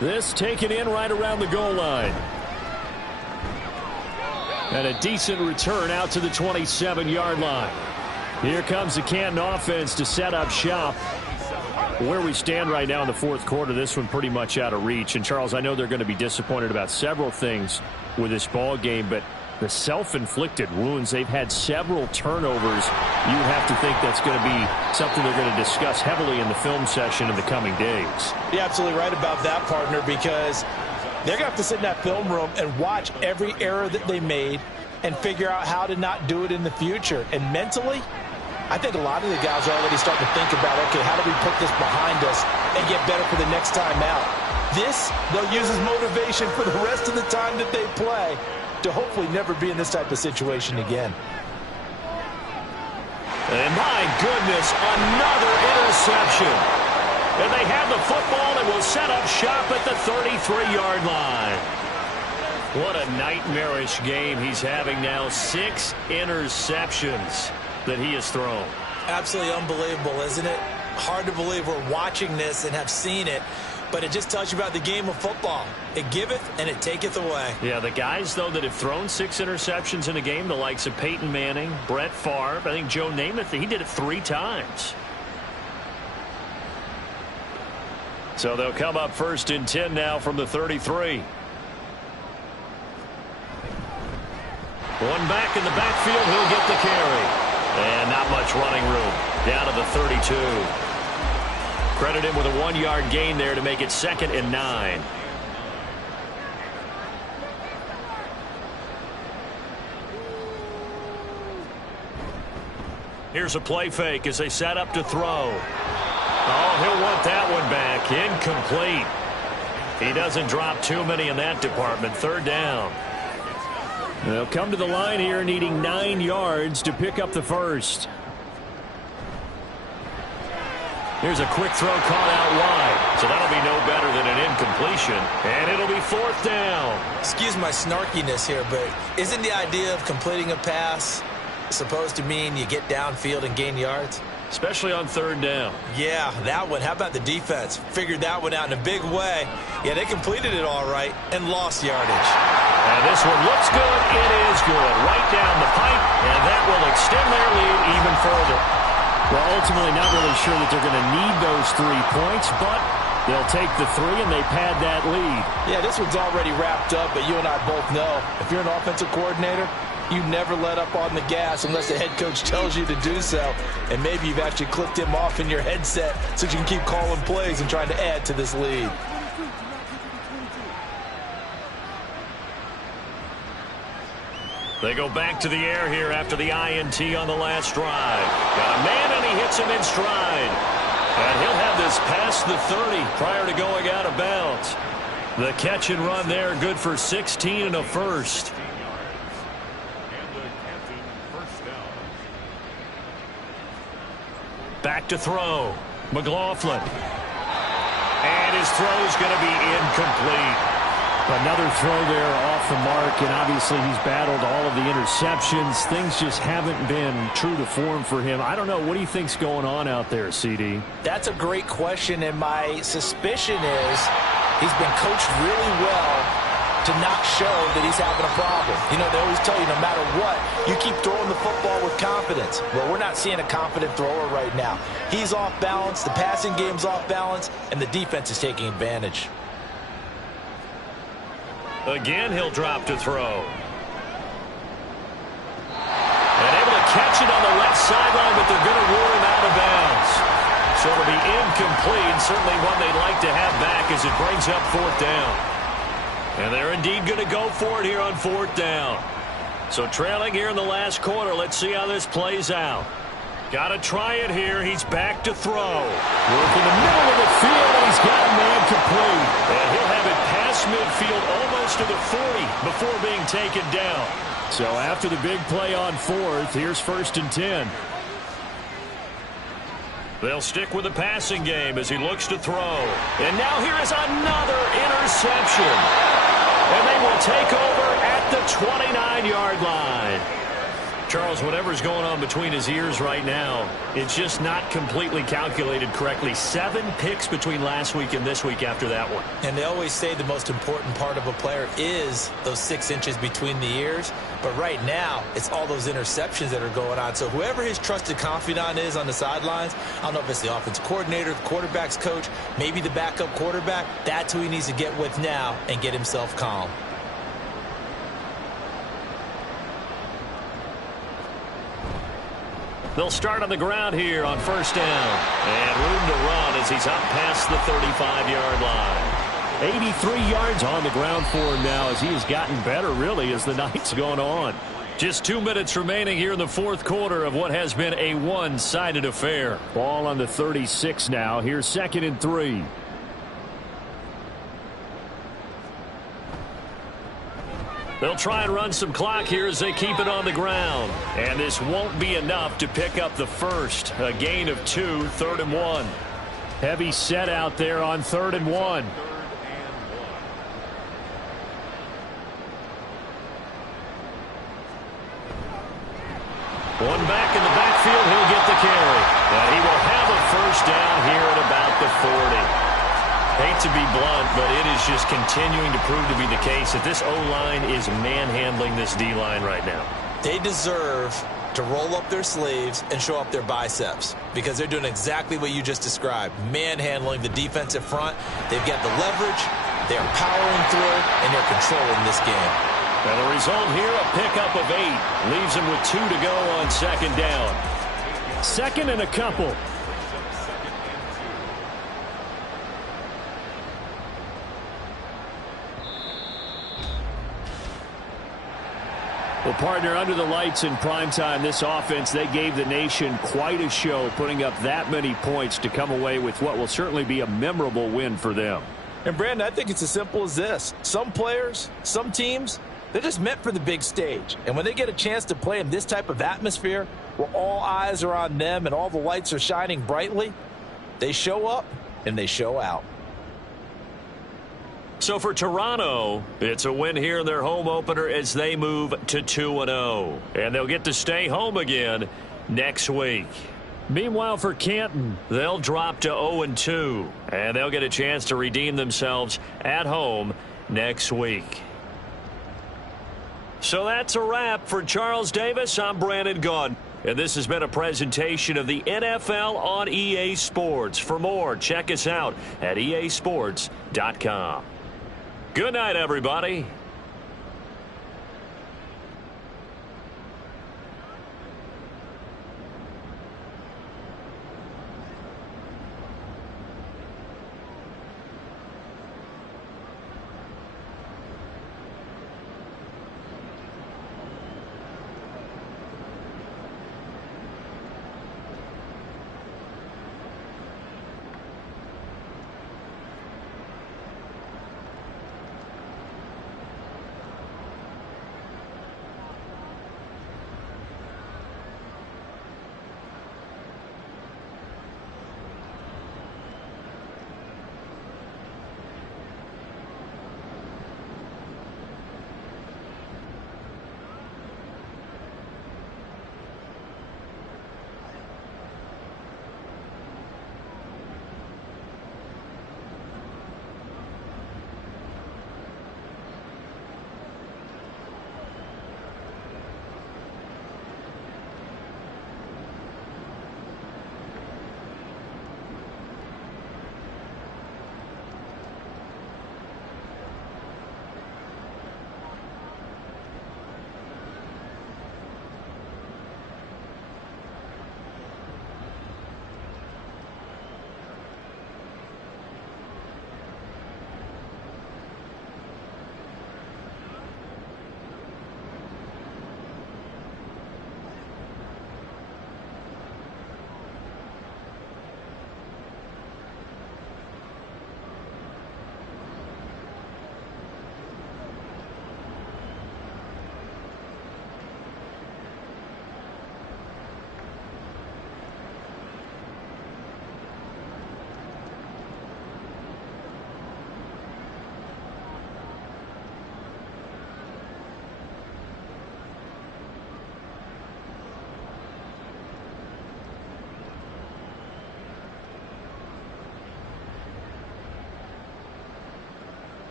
This taken in right around the goal line. And a decent return out to the 27-yard line. Here comes the Canton offense to set up shop. Where we stand right now in the 4th quarter, this one pretty much out of reach. And, Charles, I know they're going to be disappointed about several things with this ball game, but the self-inflicted wounds, they've had several turnovers. You have to think that's going to be something they're going to discuss heavily in the film session in the coming days. You're absolutely right about that, partner, because they're going to have to sit in that film room and watch every error that they made and figure out how to not do it in the future. And mentally, I think a lot of the guys are already starting to think about, okay, how do we put this behind us and get better for the next time out? This, they'll use as motivation for the rest of the time that they play to hopefully never be in this type of situation again. And my goodness, another interception. And they have the football and will set up shop at the 33-yard line. What a nightmarish game he's having now. 6 interceptions that he has thrown. Absolutely unbelievable, isn't it? Hard to believe we're watching this and have seen it, but it just tells you about the game of football. It giveth and it taketh away. Yeah, the guys, though, that have thrown 6 interceptions in a game, the likes of Peyton Manning, Brett Favre, I think Joe Namath, he did it 3 times. So they'll come up 1st and 10 now from the 33. One back in the backfield, he'll get the carry. And not much running room. Down to the 32. Credit him with a 1-yard gain there to make it 2nd and 9. Here's a play fake as they set up to throw. Oh, he'll want that one back. Incomplete. He doesn't drop too many in that department. Third down. They'll come to the line here needing 9 yards to pick up the first. Here's a quick throw caught out wide. So that'll be no better than an incompletion. And it'll be fourth down. Excuse my snarkiness here, but isn't the idea of completing a pass supposed to mean you get downfield and gain yards? Especially on third down. Yeah, that one. How about the defense? Figured that one out in a big way. Yeah, they completed it all right and lost yardage. And this one looks good. It is good. Right down the pipe, and that will extend their lead even further. Well, ultimately not really sure that they're going to need those 3 points, but they'll take the 3 and they pad that lead. Yeah, this one's already wrapped up, but you and I both know if you're an offensive coordinator, you never let up on the gas unless the head coach tells you to do so. And maybe you've actually clicked him off in your headset so you can keep calling plays and trying to add to this lead. They go back to the air here after the INT on the last drive. Got a man, and he hits him in stride. And he'll have this past the 30 prior to going out of bounds. The catch and run there, good for 16 and a first. Back to throw. McLaughlin. And his throw's going to be incomplete. Another throw there off the mark, and obviously he's battled all of the interceptions. Things just haven't been true to form for him. I don't know. What do you think's going on out there, CD? That's a great question, and my suspicion is he's been coached really well to not show that he's having a problem. You know, they always tell you no matter what, you keep throwing the football with confidence. Well, we're not seeing a confident thrower right now. He's off balance, the passing game's off balance, and the defense is taking advantage. Again, he'll drop to throw. And able to catch it on the left sideline, but they're going to rule him out of bounds. So it'll be incomplete, certainly one they'd like to have back as it brings up fourth down. And they're indeed going to go for it here on fourth down. So trailing here in the last quarter, let's see how this plays out. Got to try it here. He's back to throw. Work in the middle of the field, and he's got a man complete. And he'll have it past midfield almost to the 40 before being taken down. So after the big play on fourth, here's first and 10. They'll stick with the passing game as he looks to throw. And now here is another interception. And they will take over at the 29-yard line. Charles, whatever's going on between his ears right now, it's just not completely calculated correctly. 7 picks between last week and this week after that one. And they always say the most important part of a player is those 6 inches between the ears. But right now, it's all those interceptions that are going on. So whoever his trusted confidant is on the sidelines, I don't know if it's the offensive coordinator, the quarterback's coach, maybe the backup quarterback, that's who he needs to get with now and get himself calm. They'll start on the ground here on first down. And room to run as he's up past the 35-yard line. 83 yards on the ground for him now as he has gotten better, really, as the night's gone on. Just 2 minutes remaining here in the fourth quarter of what has been a one-sided affair. Ball on the 36 now. Here's second and 3. They'll try and run some clock here as they keep it on the ground. And this won't be enough to pick up the first. A gain of 2, 3rd and 1. Heavy set out there on 3rd and 1. One back in the backfield, he'll get the carry. And he will have a first down here at about the 40. Hate to be blunt, but it is just continuing to prove to be the case that this O-line is manhandling this D-line right now. They deserve to roll up their sleeves and show up their biceps because they're doing exactly what you just described, manhandling the defensive front. They've got the leverage, they're powering through, and they're controlling this game. And the result here, a pickup of 8. Leaves them with 2 to go on second down. Second and a couple. Well, partner, under the lights in primetime, this offense, they gave the nation quite a show, putting up that many points to come away with what will certainly be a memorable win for them. And, Brandon, I think it's as simple as this. Some players, some teams, they're just meant for the big stage. And when they get a chance to play in this type of atmosphere, where all eyes are on them and all the lights are shining brightly, they show up and they show out. So for Toronto, it's a win here in their home opener as they move to 2-0. And they'll get to stay home again next week. Meanwhile, for Canton, they'll drop to 0-2. And they'll get a chance to redeem themselves at home next week. So that's a wrap. For Charles Davis, I'm Brandon Gaudin. And this has been a presentation of the NFL on EA Sports. For more, check us out at easports.com. Good night, everybody.